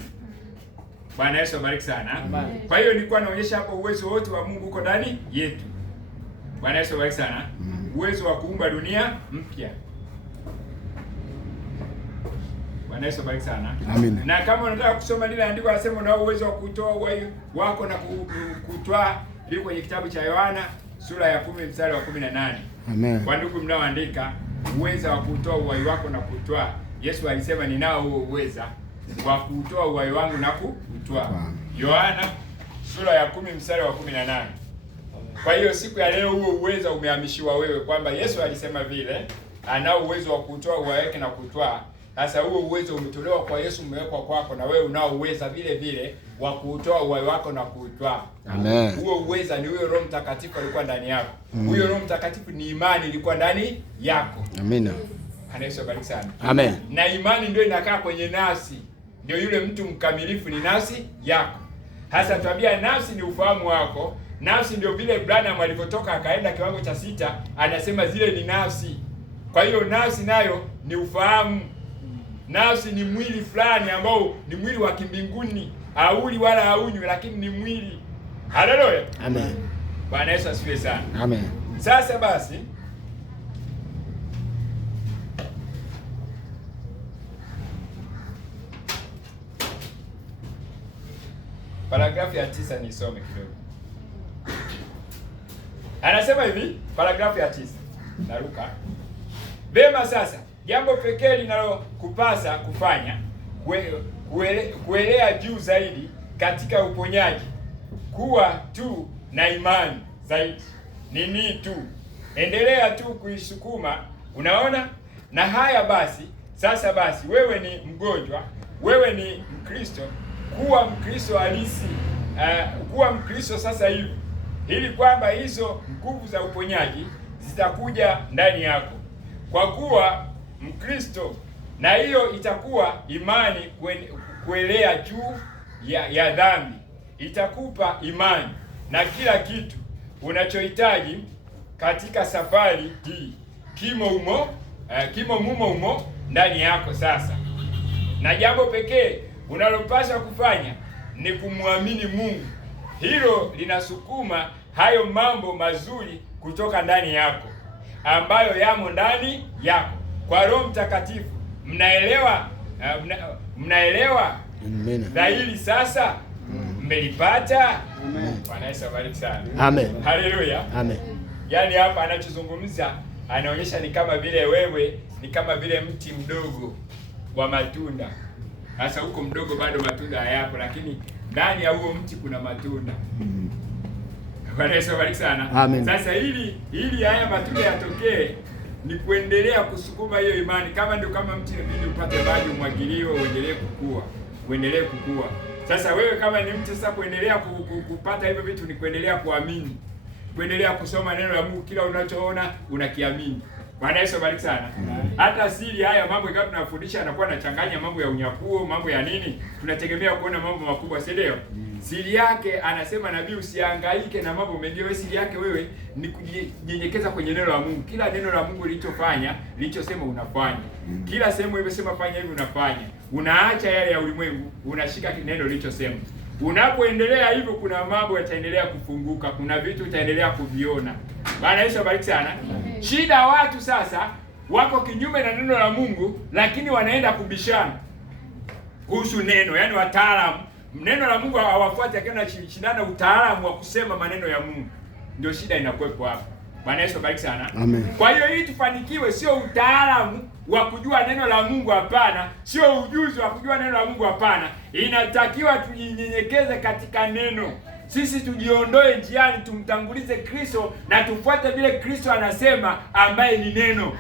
Bwana Yesu abariki sana. Kwa hiyo nilikuwa naonyesha hapo uwezo wote wa Mungu uko ndani yetu. Bwana Yesu abariki sana. Uwezo wa kuumba dunia mpya. Bwana Yesu abariki sana. Amen. Na kama unataka kusoma lile andiko anasema una uwezo wa kutoa uhai wako na kutwaa, liko kwenye kitabu cha Yohana sura ya 10 mstari wa 18. Amen. Kwa ndugu mnaoandika, uwezo wa kutoa uhai wako na kutwaa. Yesu alisema ninao huo uwezo wa kutoa uhai wangu na kutwaa. Yohana sura ya 10 mstari wa 18. Kwa hiyo siku ya leo huo uwezo umehamishiwa wewe, kwamba Yesu alisema vile anao uwezo wa kutoa uhai wake na kutwaa. Sasa huo uwezo umetolewa kwa Yesu, umewekwa kwako, na wewe unao uwezo vile vile wa kutoa uhai wako na kutwaa. Amen. Huo uwezo ni huyo Roho Mtakatifu alikuwa ndani yako. Huyo Roho Mtakatifu ni imani ilikuwa ndani yako. Amina. Yesu abariki sana. Amen. Na imani ndio inakaa kwenye nafsi. Ndio yule mtu mkamilifu ni nafsi yako. Hasa tuambia nafsi ni ufahamu wako. Nafsi ndio vile Branham alivyotoka akaenda kiwango cha 6, anasema zile ni nafsi. Kwa hiyo nafsi nayo ni ufahamu. Nafsi ni mwili fulani ambao ni mwili wa kimbinguni, hauli wala haunywi, lakini ni mwili. Haleluya. Amen. Bwana Yesu asifiwe sana. Amen. Sasa basi paragrafu ya 9 nisome kidogo. Anasema hivi, paragrafu ya 9. Naruka. Vema, sasa jambo pekee linalokupasa kufanya kuelea juu zaidi katika uponyaji, kuwa tu na imani zaidi. Nini tu? Endelea tu kuisukuma, unaona? Na haya basi, sasa basi, wewe ni mgonjwa, wewe ni Mkristo, kuwa Mkristo halisi, kuwa Mkristo sasa hivi, ili kwamba hizo nguvu za uponyaji zitakuja ndani yako. Kwa kuwa Mkristo, na hiyo itakuwa imani kuelea juu ya dhambi. Itakupa imani na kila kitu unachohitaji katika safari hii kimo kimo mumo ndani yako sasa, na jambo pekee unalopaswa kufanya ni kumwamini Mungu. Hilo linasukuma hayo mambo mazuri kutoka ndani yako ambayo yamo ndani yako kwa Roho Mtakatifu. Mnaelewa? Mnaelewa dhahiri sasa? Mmelipata? Bwana Yesu abariki sana. Amen. Haleluya. Amen. Yaani hapa anachozungumza anaonyesha ni kama vile wewe ni kama vile mti mdogo wa matunda. Sasa huko mdogo bado matunda hayapo, lakini ndani ya huo mti kuna matunda. Bwana Yesu abariki sana. Amen. Sasa ili haya matunda yatokee ni kuendelea kusukuma hiyo imani. Kama ndio kama mti inabidi upate maji, umwagiliwe, uendelee kukua. Sasa wewe kama ni mti sasa, kuendelea kupata hivyo vitu ni kuendelea kuamini, kuendelea kusoma neno la Mungu, kila unachoona unakiamini. Bwana Yesu abariki sana. Hata siri haya mambo kama tunafundisha anakuwa anachanganya mambo ya unyakuo, mambo ya nini, tunategemea kuona mambo makubwa, si ndio? Siri yake anasema nabii, usihangaike na mambo mengi. Wewe siri yake wewe ni kujinyenyekeza kwenye neno la Mungu. Kila neno la Mungu lilichosema unafanya. Kila sehemu imesema fanya hivi unafanya. Unaacha yale ya ulimwengu, unashika neno lilichosema. Unapoendelea hivyo, kuna mambo yataendelea kufunguka, kuna vitu utaendelea kuviona. Bwana Yesu abariki sana. Shida watu sasa wako kinyume na neno la Mungu, lakini wanaenda kubishana kuhusu neno, yaani wataalamu. Neno la Mungu hawafuati, akiona shindana utaalamu wa kusema maneno ya Mungu. Ndio shida inakuwepo hapa. Bwana Yesu abariki sana. Amen. Kwa hiyo ili tufanikiwe, sio utaalamu wa kujua neno la Mungu, hapana. Sio ujuzi wa kujua neno la Mungu, hapana. Inatakiwa tujinyenyekeze katika neno. Sisi tujiondoe njiani, tumtangulize Kristo na tufuate vile Kristo anasema, ambaye ni neno.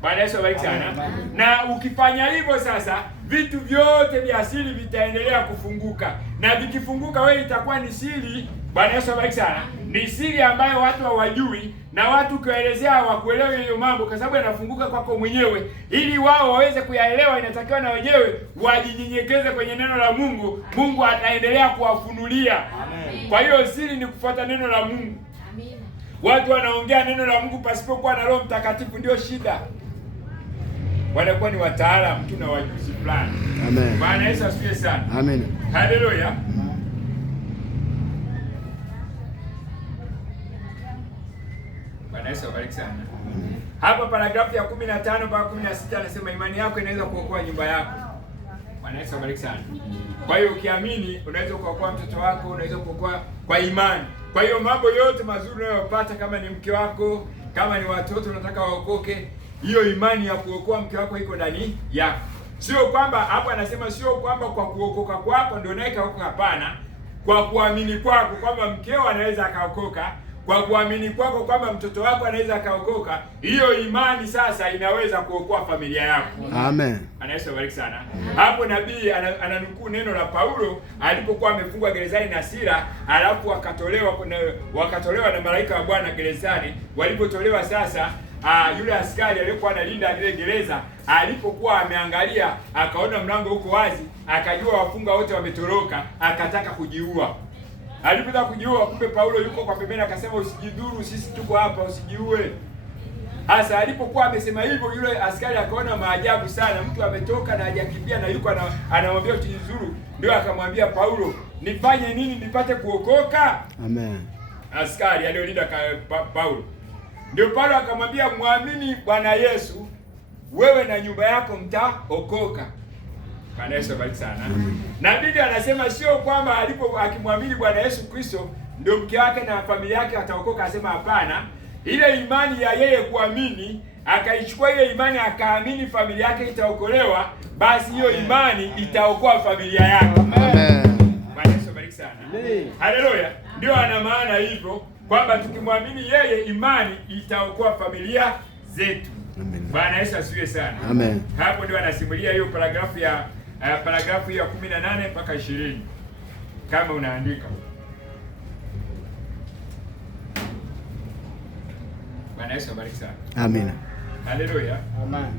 Bwana Yesu abariki sana. Na ukifanya hivyo sasa, vitu vyote vya asili vitaendelea kufunguka. Na vikifunguka, wewe itakuwa ni siri. Bwana Yesu abariki sana. Ni siri ambayo watu hawajui, na watu ukiwaelezea hawakuelewi hiyo mambo, kwa sababu yanafunguka kwako mwenyewe. Ili wao waweze kuyaelewa, inatakiwa na wenyewe wajinyenyekeze kwenye neno la Mungu. Mungu ataendelea kuwafunulia. Amen. Kwa hiyo siri ni kufuata neno la Mungu. Amen. Watu wanaongea neno la Mungu pasipokuwa na Roho Mtakatifu, ndio shida. Wanakuwa ni wataalamu tu na wajuzi fulani. Amen. Bwana Yesu asifiwe sana. Amen. Haleluya. Bwana Yesu abariki sana. Hapa paragrafu ya 15 mpaka 16 anasema imani yako inaweza kuokoa nyumba yako. Bwana Yesu abariki sana. Kwa hiyo ukiamini unaweza kuokoa mtoto wako, unaweza kuokoa kwa imani. Kwa hiyo mambo yote mazuri unayopata, kama ni mke wako, kama ni watoto unataka waokoke, hiyo imani ya kuokoa mke wako iko ndani yako. Sio kwamba hapa anasema sio kwamba kwa kuokoka kwako ndio naye kaokoka, hapana. Kwa kuamini kwako kwamba mkeo anaweza akaokoka, kwa kuamini kwako kwamba mtoto wako anaweza akaokoka, hiyo imani sasa inaweza kuokoa familia yako. Amen. Yesu abariki sana. Hapo nabii ananukuu neno la Paulo alipokuwa amefungwa gerezani na Sila, alafu wakatolewa na malaika wa Bwana gerezani. Walipotolewa sasa, yule askari aliyekuwa analinda ile gereza alipokuwa ameangalia, akaona mlango uko wazi, akajua wafunga wote wametoroka, akataka kujiua. Alipotaka kujiua, kumbe Paulo yuko kwa pembeni, akasema usijidhuru, sisi tuko hapa, usijiue. Hasa alipokuwa amesema hivyo, yule askari akaona maajabu sana, mtu ametoka na hajakimbia na yuko anamwambia usijidhuru. Ndio akamwambia Paulo, nifanye nini nipate kuokoka? Amen. Askari aliyolinda Paulo. Ndio Paulo akamwambia, muamini Bwana Yesu, wewe na nyumba yako mtaokoka. Bwana Yesu abariki sana. Na Biblia anasema sio kwamba akimwamini Bwana Yesu Kristo ndio mke wake na familia yake ataokoka, asema hapana. Ile imani ya yeye kuamini, akaichukua ile imani akaamini familia yake itaokolewa, basi hiyo imani itaokoa familia yake. Amen. Bwana Yesu abariki sana. Haleluya. Ndio ana maana hivyo kwamba tukimwamini yeye, imani itaokoa familia zetu. Amen. Bwana Yesu asifiwe sana. Amen. Hapo ndio anasimulia hiyo paragrafu ya 18 mpaka 20 kama unaandika. Bwana Yesu abariki sana. Amen. Haleluya. Amen.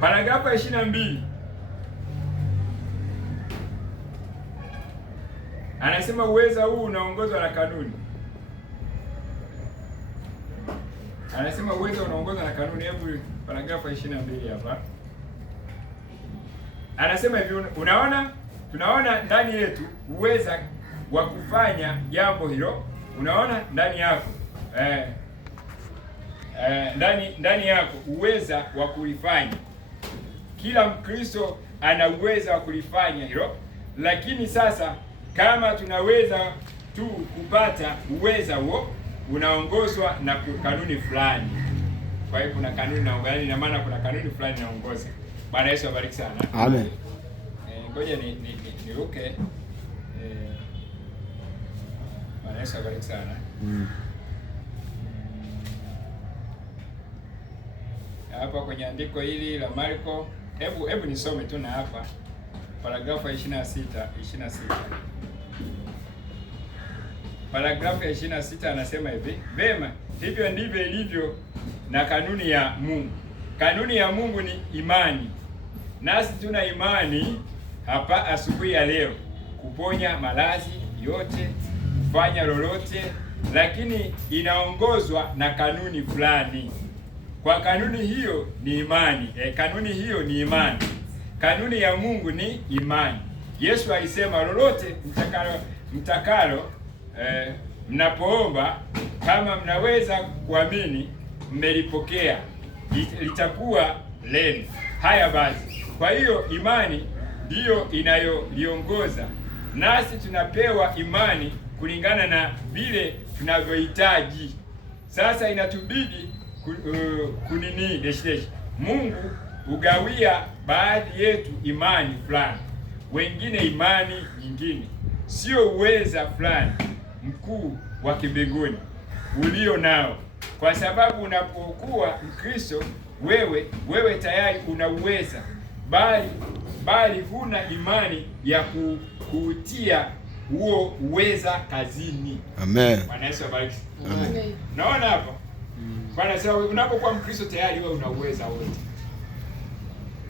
Paragrafu ya 22 anasema uweza huu unaongozwa na kanuni. Anasema uwezo unaongozwa na kanuni. Hebu paragrafu 22 hapa. Anasema hivi, tunaona ndani yetu uweza wa kufanya jambo hilo. Unaona ndani yako ndani yako uweza wa kulifanya. Kila Mkristo ana uweza wa kulifanya hilo, lakini sasa kama tunaweza tu kupata uweza huo, unaongozwa na kanuni fulani. Kwa hiyo kuna kanuni na ina maana kuna kanuni fulani inaongoza. Bwana Yesu abariki sana. Amen. Ngoja niruke. Bwana Yesu abariki sana. Hapa kwenye andiko hili la Marko, hebu nisome tu na hapa paragrafu ya 26. Paragrafu ya 26 anasema hivi, vema, hivyo ndivyo ilivyo na kanuni ya Mungu. Kanuni ya Mungu ni imani. Nasi tuna imani hapa asubuhi ya leo, kuponya maradhi yote, kufanya lolote, lakini inaongozwa na kanuni fulani. Kwa kanuni hiyo ni imani. Kanuni hiyo ni imani. Kanuni ya Mungu ni imani. Yesu alisema lolote mtakalo mnapoomba, kama mnaweza kuamini, mmelipokea, litakuwa lenu. Haya basi, kwa hiyo imani ndiyo inayoliongoza, nasi tunapewa imani kulingana na vile tunavyohitaji. Sasa inatubidi Mungu ugawia baadhi yetu imani fulani, wengine imani nyingine, sio uweza fulani mkuu wa kimbinguni ulio nao, kwa sababu unapokuwa Mkristo wewe tayari una uweza, bali huna imani ya kuutia huo uweza kazini. Amen. Bwana Yesu abariki. Amen. Naona hapa Bwana sasa, unapokuwa Mkristo tayari wewe una uweza wote,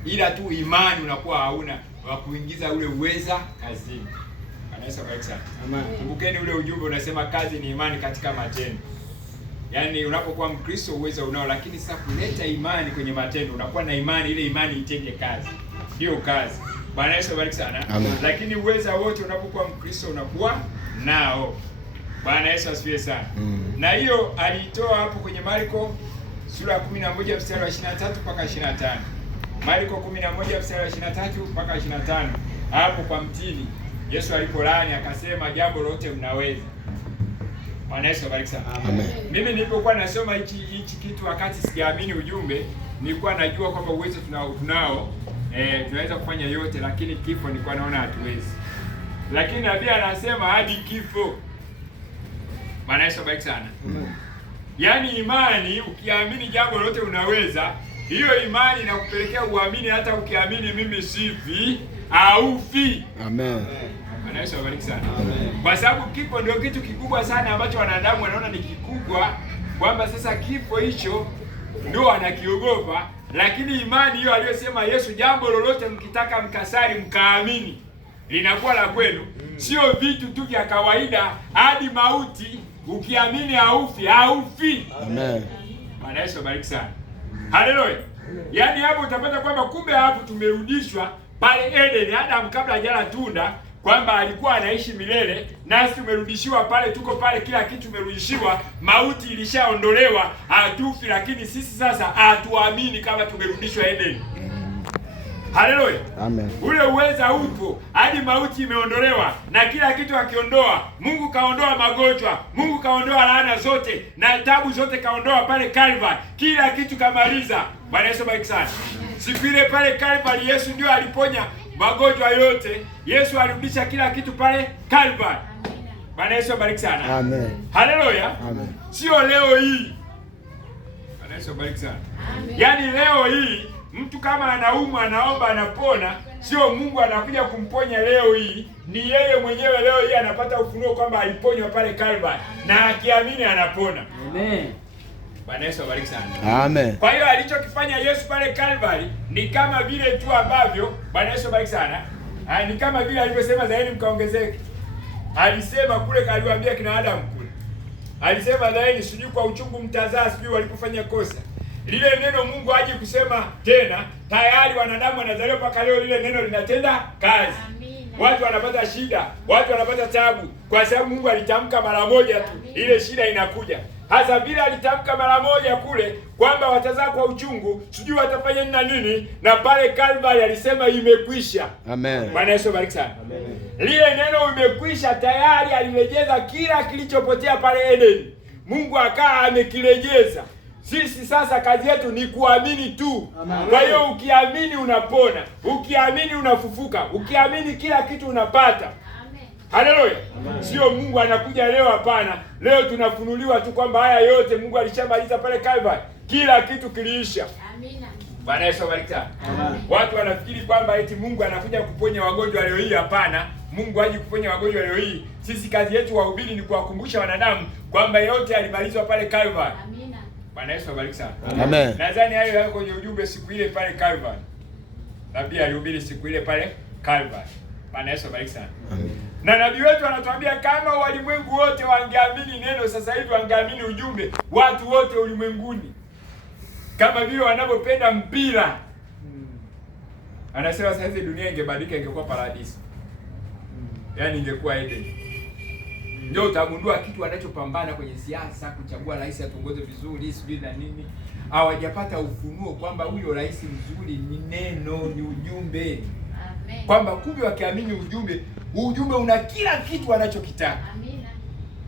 ila tu imani unakuwa hauna wa kuingiza ule uweza kazini. Bwana Yesu abariki sana. Amen. Kumbukeni ule ujumbe unasema kazi ni imani katika matendo. Yaani unapokuwa Mkristo uweza unao, lakini sasa kuleta imani kwenye matendo, unakuwa na imani, ile imani itende kazi. Ndio kazi. Bwana Yesu abariki sana. Amen. Lakini uweza wote unapokuwa Mkristo unakuwa nao. Bwana Yesu asifiwe sana. Na hiyo aliitoa hapo kwenye Marko sura ya 11 mstari wa 23 mpaka 25. Marko 11 mstari wa 23 mpaka 25. Hapo kwa mtini Yesu alipolaani akasema jambo lote mnaweza. Bwana Yesu abariki sana. Amen. Mimi nilipokuwa nasoma hichi kitu wakati sijaamini ujumbe, nilikuwa najua kwamba uwezo tunao tunaweza kufanya yote, lakini kifo nilikuwa naona hatuwezi. Lakini nabii anasema hadi kifo. Bwana Yesu abariki sana. Yaani imani, ukiamini jambo lote unaweza, hiyo imani inakupelekea uamini hata ukiamini mimi sifi haufi. Amen. Bwana Yesu abariki sana. Amen. Kwa sababu kifo ndio kitu kikubwa sana ambacho wanadamu wanaona ni kikubwa, kwamba sasa kifo hicho ndio anakiogopa, lakini imani hiyo aliyosema Yesu, jambo lolote mkitaka mkasali mkaamini, linakuwa la kwenu. Sio vitu tu vya kawaida, hadi mauti ukiamini haufi. Amen. Bwana Yesu abariki sana. Haleluya. Yaani hapo utapata kwamba kumbe hapo tumerudishwa pale Eden, Adam kabla hajala tunda, kwamba alikuwa anaishi milele, nasi tumerudishiwa pale, tuko pale, kila kitu tumerudishiwa, mauti ilishaondolewa, hatufi, lakini sisi sasa hatuamini kama tumerudishwa Eden. Haleluya. Amen. Ule uweza upo, hadi mauti imeondolewa, na kila kitu akiondoa. Mungu kaondoa magonjwa, Mungu kaondoa laana zote na tabu zote, kaondoa pale Calvary. Kila kitu kamaliza. Bwana Yesu bariki sana. Siku ile pale Calvary Yesu ndio aliponya magonjwa yote. Yesu alirudisha kila kitu pale Calvary. Bwana Yesu bariki sana. Amen. Haleluya. Amen. Sio leo hii. Bwana Yesu bariki sana. Amen. Yaani leo hii mtu kama anaumwa anaomba anapona, sio Mungu anakuja kumponya leo hii, ni yeye mwenyewe leo hii anapata ufunuo kwamba aliponywa pale Calvary, na akiamini anapona. Amen. Bwana Yesu abariki sana. Amen. Kwa hiyo alichokifanya Yesu pale Calvary ni kama vile tu ambavyo, Bwana Yesu abariki sana, ni kama vile alivyosema zaeni mkaongezeke. Alisema kule, aliwaambia kina Adam kule, alisema zaeni, sijui kwa uchungu mtazaa, sijui walipofanya kosa. lile neno Mungu aje kusema tena, tayari wanadamu wanazaliwa mpaka leo lile neno linatenda kazi. Watu wanapata shida, watu wanapata tabu, kwa sababu Mungu alitamka mara moja tu, ile shida inakuja. Hasa vile alitamka mara moja kule kwamba watazaa kwa uchungu, sijui watafanya nini na nini, na pale Calvary alisema imekwisha. Amen. Bwana Yesu bariki sana. Amen. Lile neno imekwisha tayari alirejeza kila kilichopotea pale Eden. Mungu akaa amekirejeza. Sisi sasa kazi yetu ni kuamini tu. Kwa hiyo ukiamini unapona, ukiamini unafufuka, ukiamini kila kitu unapata. Haleluya. Sio Mungu anakuja leo, hapana. Leo tunafunuliwa tu kwamba haya yote Mungu alishamaliza pale Calvary. Kila kitu kiliisha. Amina. Bwana Yesu abariki sana. Watu wanafikiri kwamba eti Mungu anakuja kuponya wagonjwa leo hii. Hapana. Mungu haji kuponya wagonjwa leo hii. Sisi kazi yetu wahubiri ni kuwakumbusha wanadamu kwamba yote yalimalizwa pale Calvary. Amina. Bwana Yesu abariki sana. Amen. Nadhani hayo yako kwenye ujumbe siku ile pale Calvary. Nabii alihubiri siku ile pale Calvary. Bwana Yesu abariki sana. Amen. Na nabii wetu anatuambia kama walimwengu wote wangeamini neno sasa hivi, wangeamini ujumbe, watu wote ulimwenguni kama vile wanavyopenda mpira. Anasema sasa hivi dunia ingebadilika, ingekuwa paradiso. Yaani ingekuwa Eden. Ndio utagundua kitu wanachopambana kwenye siasa, kuchagua rais atuongoze vizuri, sijui na nini. Hawajapata ufunuo kwamba huyo rais mzuri ni neno, ni ujumbe. Amen. Kwamba kumbe wakiamini ujumbe, ujumbe una kila kitu wanachokitaka. Amina.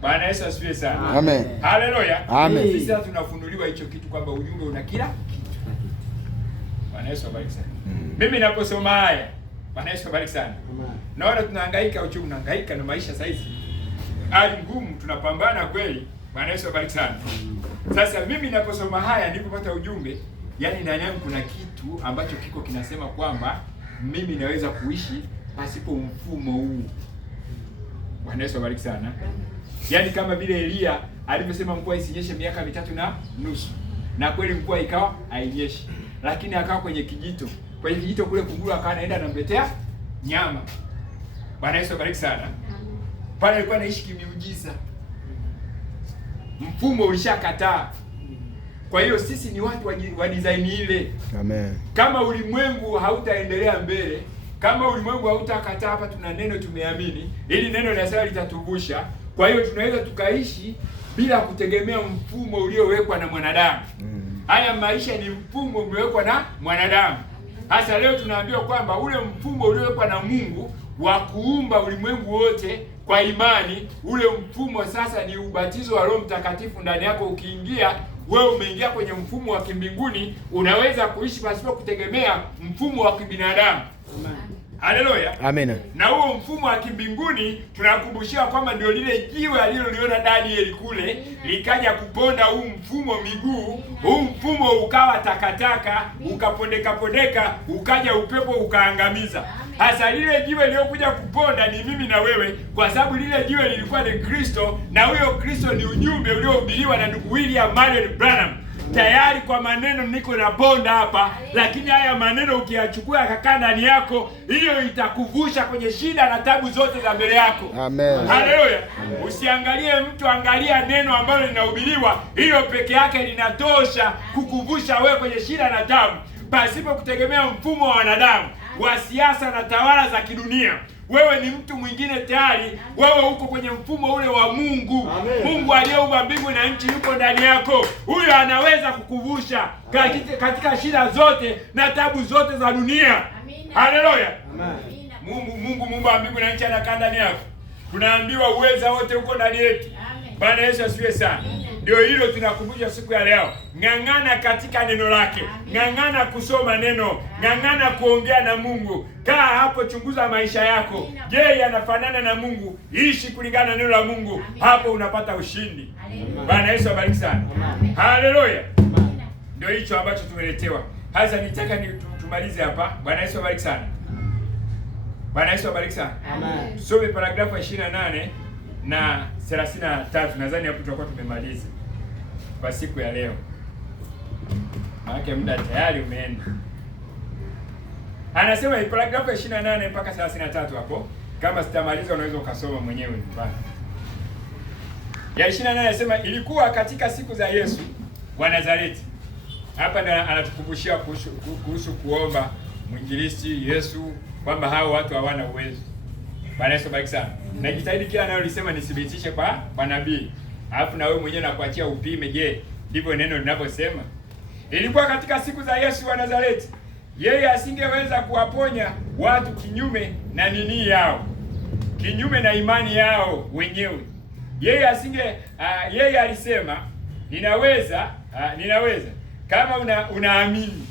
Bwana Yesu asifiwe sana. Amen. Haleluya. Amen. Sisi sasa tunafunuliwa hicho kitu kwamba ujumbe una kila kitu. Bwana Yesu abariki sana. Mimi ninaposoma haya, Bwana Yesu abariki sana. Naona tunahangaika, uchumi unahangaika na maisha sasa hizi. Hali ngumu, tunapambana kweli. Bwana Yesu abariki sana. Sasa mimi ninaposoma haya nilipopata ujumbe, yani ndani yangu kuna kitu ambacho kiko kinasema kwamba mimi naweza kuishi pasipo mfumo huu. Bwana Yesu abariki sana. Yaani kama vile Elia alivyosema mvua isinyeshe miaka 3.5, na kweli mvua ikawa hainyeshi. Lakini akawa kwenye kijito. Kwenye kijito kule kunguru akawa anaenda anamletea nyama. Bwana Yesu abariki sana. Pale alikuwa anaishi kimiujiza. Mfumo ulishakataa. Kwa hiyo sisi ni watu wa design ile. Amen. Kama ulimwengu hautaendelea mbele, kama ulimwengu hautakataa, hapa tuna neno tumeamini, ili neno linasema litatuvusha. Kwa hiyo tunaweza tukaishi bila kutegemea mfumo uliowekwa na mwanadamu. Haya maisha ni mfumo umewekwa na mwanadamu. Hasa leo tunaambiwa kwamba ule mfumo uliowekwa na Mungu wa kuumba ulimwengu wote kwa imani, ule mfumo sasa ni ubatizo wa Roho Mtakatifu ndani yako. Ukiingia wewe umeingia kwenye mfumo wa kimbinguni, unaweza kuishi pasipo kutegemea mfumo wa kibinadamu. Haleluya. Amen. Na huo mfumo wa kimbinguni tunakumbushia kwamba ndio lile jiwe aliloliona Danieli kule likaja kuponda huu mfumo miguu. Huu mfumo ukawa takataka, ukapondeka, ukaja upepo ukaangamiza. Hasa lile jiwe lililokuja kuponda ni mimi na wewe, kwa sababu lile jiwe lilikuwa ni Kristo, na huyo Kristo ni ujumbe uliohubiriwa na ndugu William Marion Branham. Tayari kwa maneno niko na ponda hapa, lakini haya maneno ukiyachukua akakaa ndani yako, hiyo itakuvusha kwenye shida na tabu zote za mbele yako. Amen. Haleluya. Usiangalie mtu, angalia neno ambalo linahubiriwa. Hilo peke yake linatosha kukuvusha wewe kwenye shida na tabu, pasipo kutegemea mfumo wa wanadamu, wa siasa na tawala za kidunia. Wewe ni mtu mwingine tayari, wewe uko kwenye mfumo ule wa Mungu. Amen. Mungu aliyeumba mbingu na nchi yuko ndani yako. Huyo anaweza kukuvusha katika shida zote na tabu zote za dunia. Haleluya. Mungu muumba mbingu na nchi anakaa ndani yako. Tunaambiwa uweza wote uko ndani yetu. Bwana Yesu asifiwe sana. Ndio hilo tunakumbusha siku ya leo. Ng'ang'ana katika neno lake. Ng'ang'ana kusoma neno. Ng'ang'ana kuongea na Mungu. Kaa hapo, chunguza maisha yako. Je, yanafanana na Mungu? Ishi kulingana na neno la Mungu. Hapo unapata ushindi. Bwana Yesu abariki sana. Haleluya. Ndio hicho ambacho tumeletewa. Hasa nitaka tumalize hapa. Bwana Yesu abariki sana. Bwana Yesu abariki sana. Amen. Tusome paragrafu 28 na 33. Nadhani hapo tutakuwa tumemaliza kwa siku ya leo. Maana muda tayari umeenda. Anasema hii paragrafu 28 mpaka 33 hapo. Kama sitamaliza unaweza ukasoma mwenyewe nyumbani. Ya 28 anasema ilikuwa katika siku za Yesu wa Nazareti. hapa anatukumbushia kuhusu kuomba mwinjilisti Yesu, kwamba hao watu hawana uwezo. Bwana Yesu bariki sana. Najitahidi kila analolisema nithibitishe kwa nabii. Alafu na wewe mwenyewe nakuachia upime, je, ndivyo neno linavyosema? Ilikuwa katika siku za Yesu wa Nazareti. Yeye asingeweza kuwaponya watu kinyume na nini yao, kinyume na imani yao wenyewe. Yeye alisema ninaweza kama unaamini,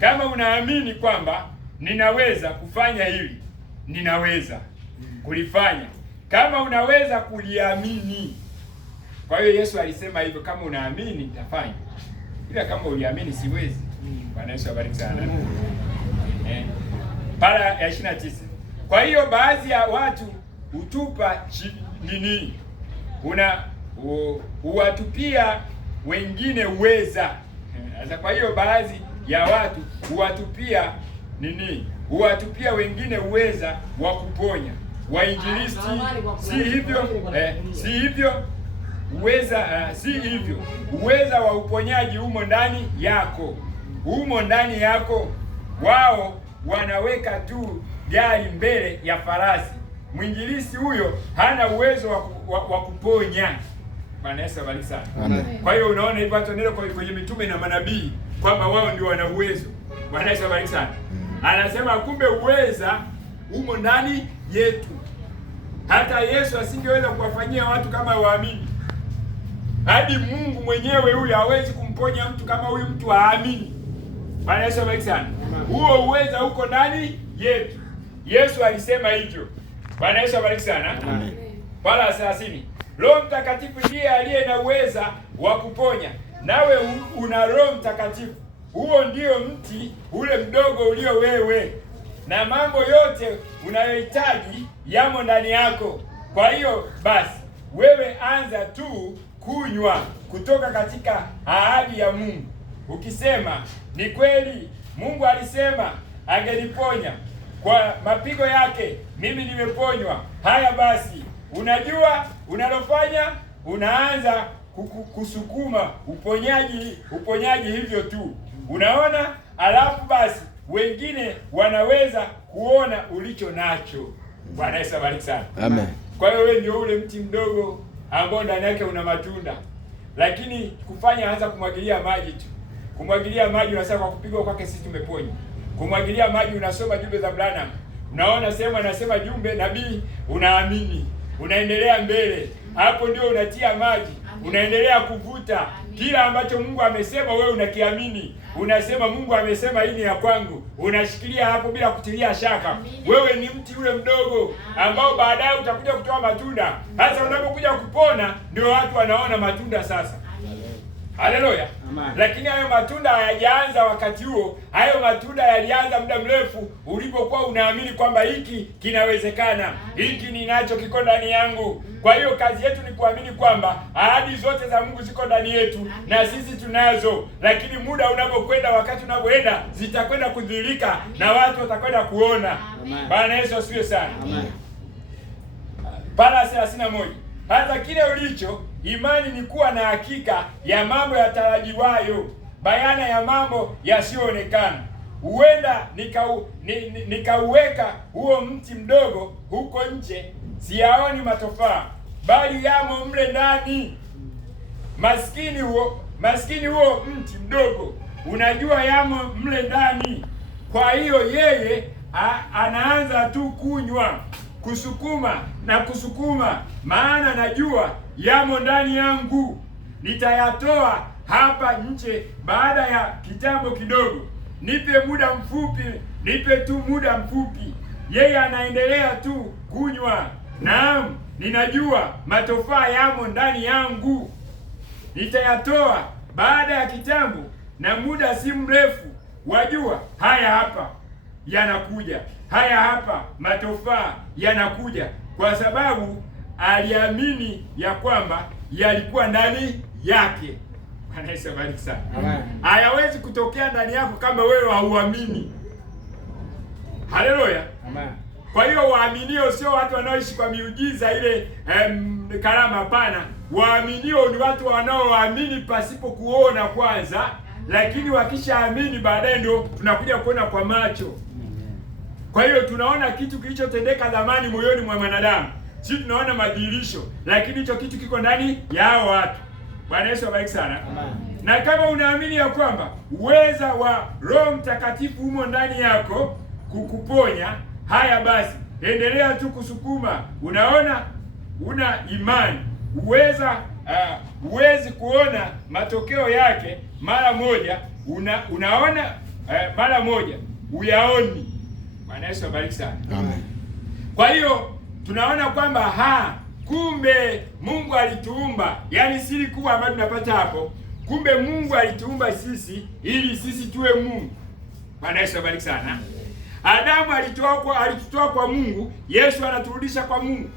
kama unaamini kwamba ninaweza kufanya hili, ninaweza kulifanya, kama unaweza kuliamini. Kwa hiyo Yesu alisema hivyo, kama unaamini nitafanya, ila kama uliamini siwezi. Bwana Yesu abariki sana. Para ya 29. Kwa hiyo baadhi ya watu hutupa nini, huwatupia wengine uweza. Sasa kwa hiyo baadhi ya watu huwatupia wengine uweza wa kuponya. Wainjilisti si hivyo uweza wa uponyaji umo ndani yako. Wao wanaweka tu gari mbele ya farasi. Mwinjilisti huyo hana uwezo wa kuponya. Bwana Yesu abariki sana. Kwa hiyo unaona hivyo watu ndio kwenye mitume na manabii kwamba wao ndio wana uwezo. Bwana Yesu abariki sana. Anasema kumbe uweza umo ndani yetu. Hata Yesu asingeweza kuwafanyia watu kama waamini. Hadi Mungu mwenyewe huyu hawezi kumponya mtu kama huyu mtu haamini. Bwana Yesu abariki sana. Huo uweza uko ndani yetu. Yesu alisema hivyo. Bwana Yesu abariki sana. Amen. Para 30. Roho Mtakatifu ndiye aliye na uweza wa kuponya. Nawe una Roho Mtakatifu. Huo ndio mti ule mdogo ulio wewe. Na mambo yote unayohitaji yamo ndani yako. Kwa hiyo basi wewe anza tu kunywa kutoka katika ahadi ya Mungu, ukisema ni kweli Mungu alisema angeniponya, kwa mapigo yake mimi nimeponywa. Haya basi, unajua unalofanya, unaanza kusukuma uponyaji hivyo tu, unaona. Alafu basi wengine wanaweza kuona ulicho nacho. Bwana Yesu abariki sana. Amen. Kwa hiyo wewe ndio ule mti mdogo ambao ndani yake una matunda, lakini kufanya anza kumwagilia maji tu. Kumwagilia maji unasema kwa kupigwa kwake sisi tumeponywa. Kumwagilia maji unasoma jumbe za Branham. Unaona sema anasema jumbe nabii, unaamini. Unaendelea mbele. Hapo ndio unatia maji. Unaendelea kuvuta. Kila ambacho Mungu amesema wewe unakiamini. Unasema Mungu amesema hii ni ya kwangu. Unashikilia hapo bila kutilia shaka. Wewe ni mti ule mdogo ambao baadaye utakuja kutoa matunda. Sasa unapokuja kupona ndio watu wanaona matunda sasa. Haleluya. Lakini hayo matunda hayajaanza wakati huo. Hayo matunda yalianza muda mrefu ulipokuwa unaamini kwamba hiki kinawezekana. Hiki ninacho kiko ndani yangu. Kwa hiyo kazi yetu ni kuamini kwamba ahadi zote za Mungu ziko ndani yetu na sisi tunazo. Lakini muda unapokwenda, wakati unapoenda, zitakwenda kudhihirika na watu watakwenda kuona. Bwana Yesu asifiwe sana. Amen. Para 31. Hata kile ulicho, imani ni kuwa na hakika ya mambo yatarajiwayo, bayana ya mambo yasiyoonekana. Huenda nikauweka huo mti mdogo huko nje, siyaoni matofaa, bali yamo mle ndani. Maskini huo mti mdogo, unajua yamo mle ndani. Kwa hiyo yeye anaanza tu kunywa, kusukuma, maana najua yamo ndani yangu. Nitayatoa hapa nje baada ya kitambo kidogo. Nipe tu muda mfupi. Yeye anaendelea tu kunywa. Naam, ninajua matofaa yamo ndani yangu. Nitayatoa baada ya kitambo, na muda si mrefu. Wajua, haya hapa yanakuja. Haya hapa matofaa yanakuja, kwa sababu aliamini ya kwamba yalikuwa ndani yake. Bwana Yesu abariki sana. Amen. Hayawezi kutokea ndani yako kama wewe hauamini. Haleluya. Amen. Kwa hiyo waaminio sio watu wanaoishi kwa miujiza ile karama, hapana. Waaminio ni watu wanaoamini pasipo kuona kwanza, lakini wakishaamini baadaye ndio tunakuja kuona kwa macho. Kwa hiyo tunaona kitu kilichotendeka zamani moyoni mwa mwanadamu, si tunaona madhihirisho, lakini hicho kitu kiko ndani ya hao watu. Bwana Yesu abariki sana. Na kama unaamini ya kwamba uweza wa Roho Mtakatifu umo ndani yako kukuponya, haya basi endelea tu kusukuma. Unaona una imani, huwezi kuona matokeo yake mara moja, unaona mara moja, uyaoni. Bwana Yesu abariki sana. Amen. Kwa hiyo tunaona kwamba kumbe Mungu alituumba, yaani siri kubwa ambayo tunapata hapo, kumbe Mungu alituumba sisi ili sisi tuwe Mungu. Bwana Yesu abariki sana. Adamu alitutoa kwa Mungu, Yesu anaturudisha kwa Mungu.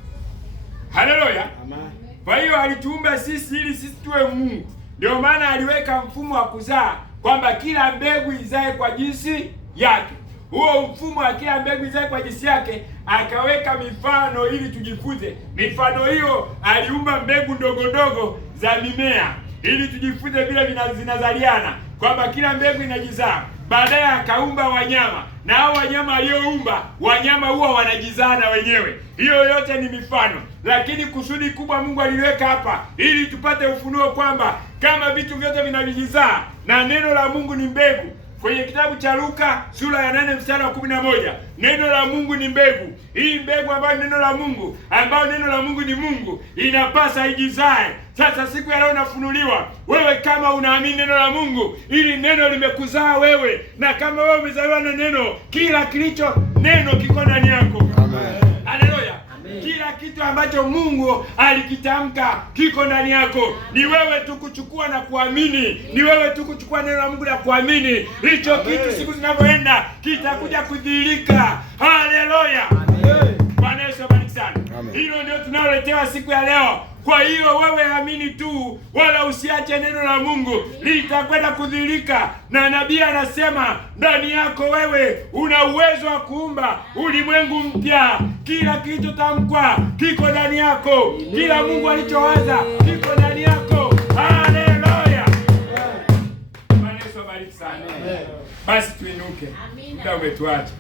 Haleluya. Amen. Kwa hiyo alituumba sisi ili sisi tuwe Mungu. Ndio maana aliweka mfumo wa kuzaa kwamba kila mbegu izae kwa jinsi yake. Huo mfumo wa kila mbegu izae kwa jinsi yake akaweka mifano ili tujifunze. Mifano hiyo aliumba mbegu ndogo ndogo za mimea ili tujifunze vile zinazaliana, kwamba kila mbegu inajizaa. Baadaye akaumba wanyama, na hao wanyama aliyoumba, wanyama huwa wanajizana wenyewe. Hiyo yote ni mifano, lakini kusudi kubwa Mungu aliweka hapa ili tupate ufunuo kwamba kama vitu vyote vinavijizaa na neno la Mungu ni mbegu. Kwenye kitabu cha Luka sura ya 8 mstari wa 11, neno la Mungu ni mbegu. Hii mbegu ambayo neno la Mungu, ambayo neno la Mungu ni Mungu, inapasa ijizae. Sasa siku ya leo unafunuliwa wewe, kama unaamini neno la Mungu, ili neno limekuzaa wewe, na kama wewe umezaliwa na neno, kila kilicho neno kiko ndani yako. Amen. Haleluya. Kila kitu ambacho Mungu alikitamka kiko ndani yako. Ni wewe tu kuchukua na kuamini. Ni wewe tu kuchukua neno la Mungu na kuamini. Hicho kitu siku zinavyoenda kitakuja kudhihirika. Haleluya. Bwana Yesu abariki sana. Hilo ndio tunaloletewa siku ya leo. Kwa hiyo wewe amini tu, wala usiache neno la Mungu, litakwenda kudhihirika. Na nabii anasema ndani yako wewe una uwezo wa kuumba ulimwengu mpya. Kila kilichotamkwa kiko ndani yako, kila Mungu alichowaza kiko ndani yako. Haleluya. Bwana Yesu abariki sana. Basi tuinuke, muda umetuacha.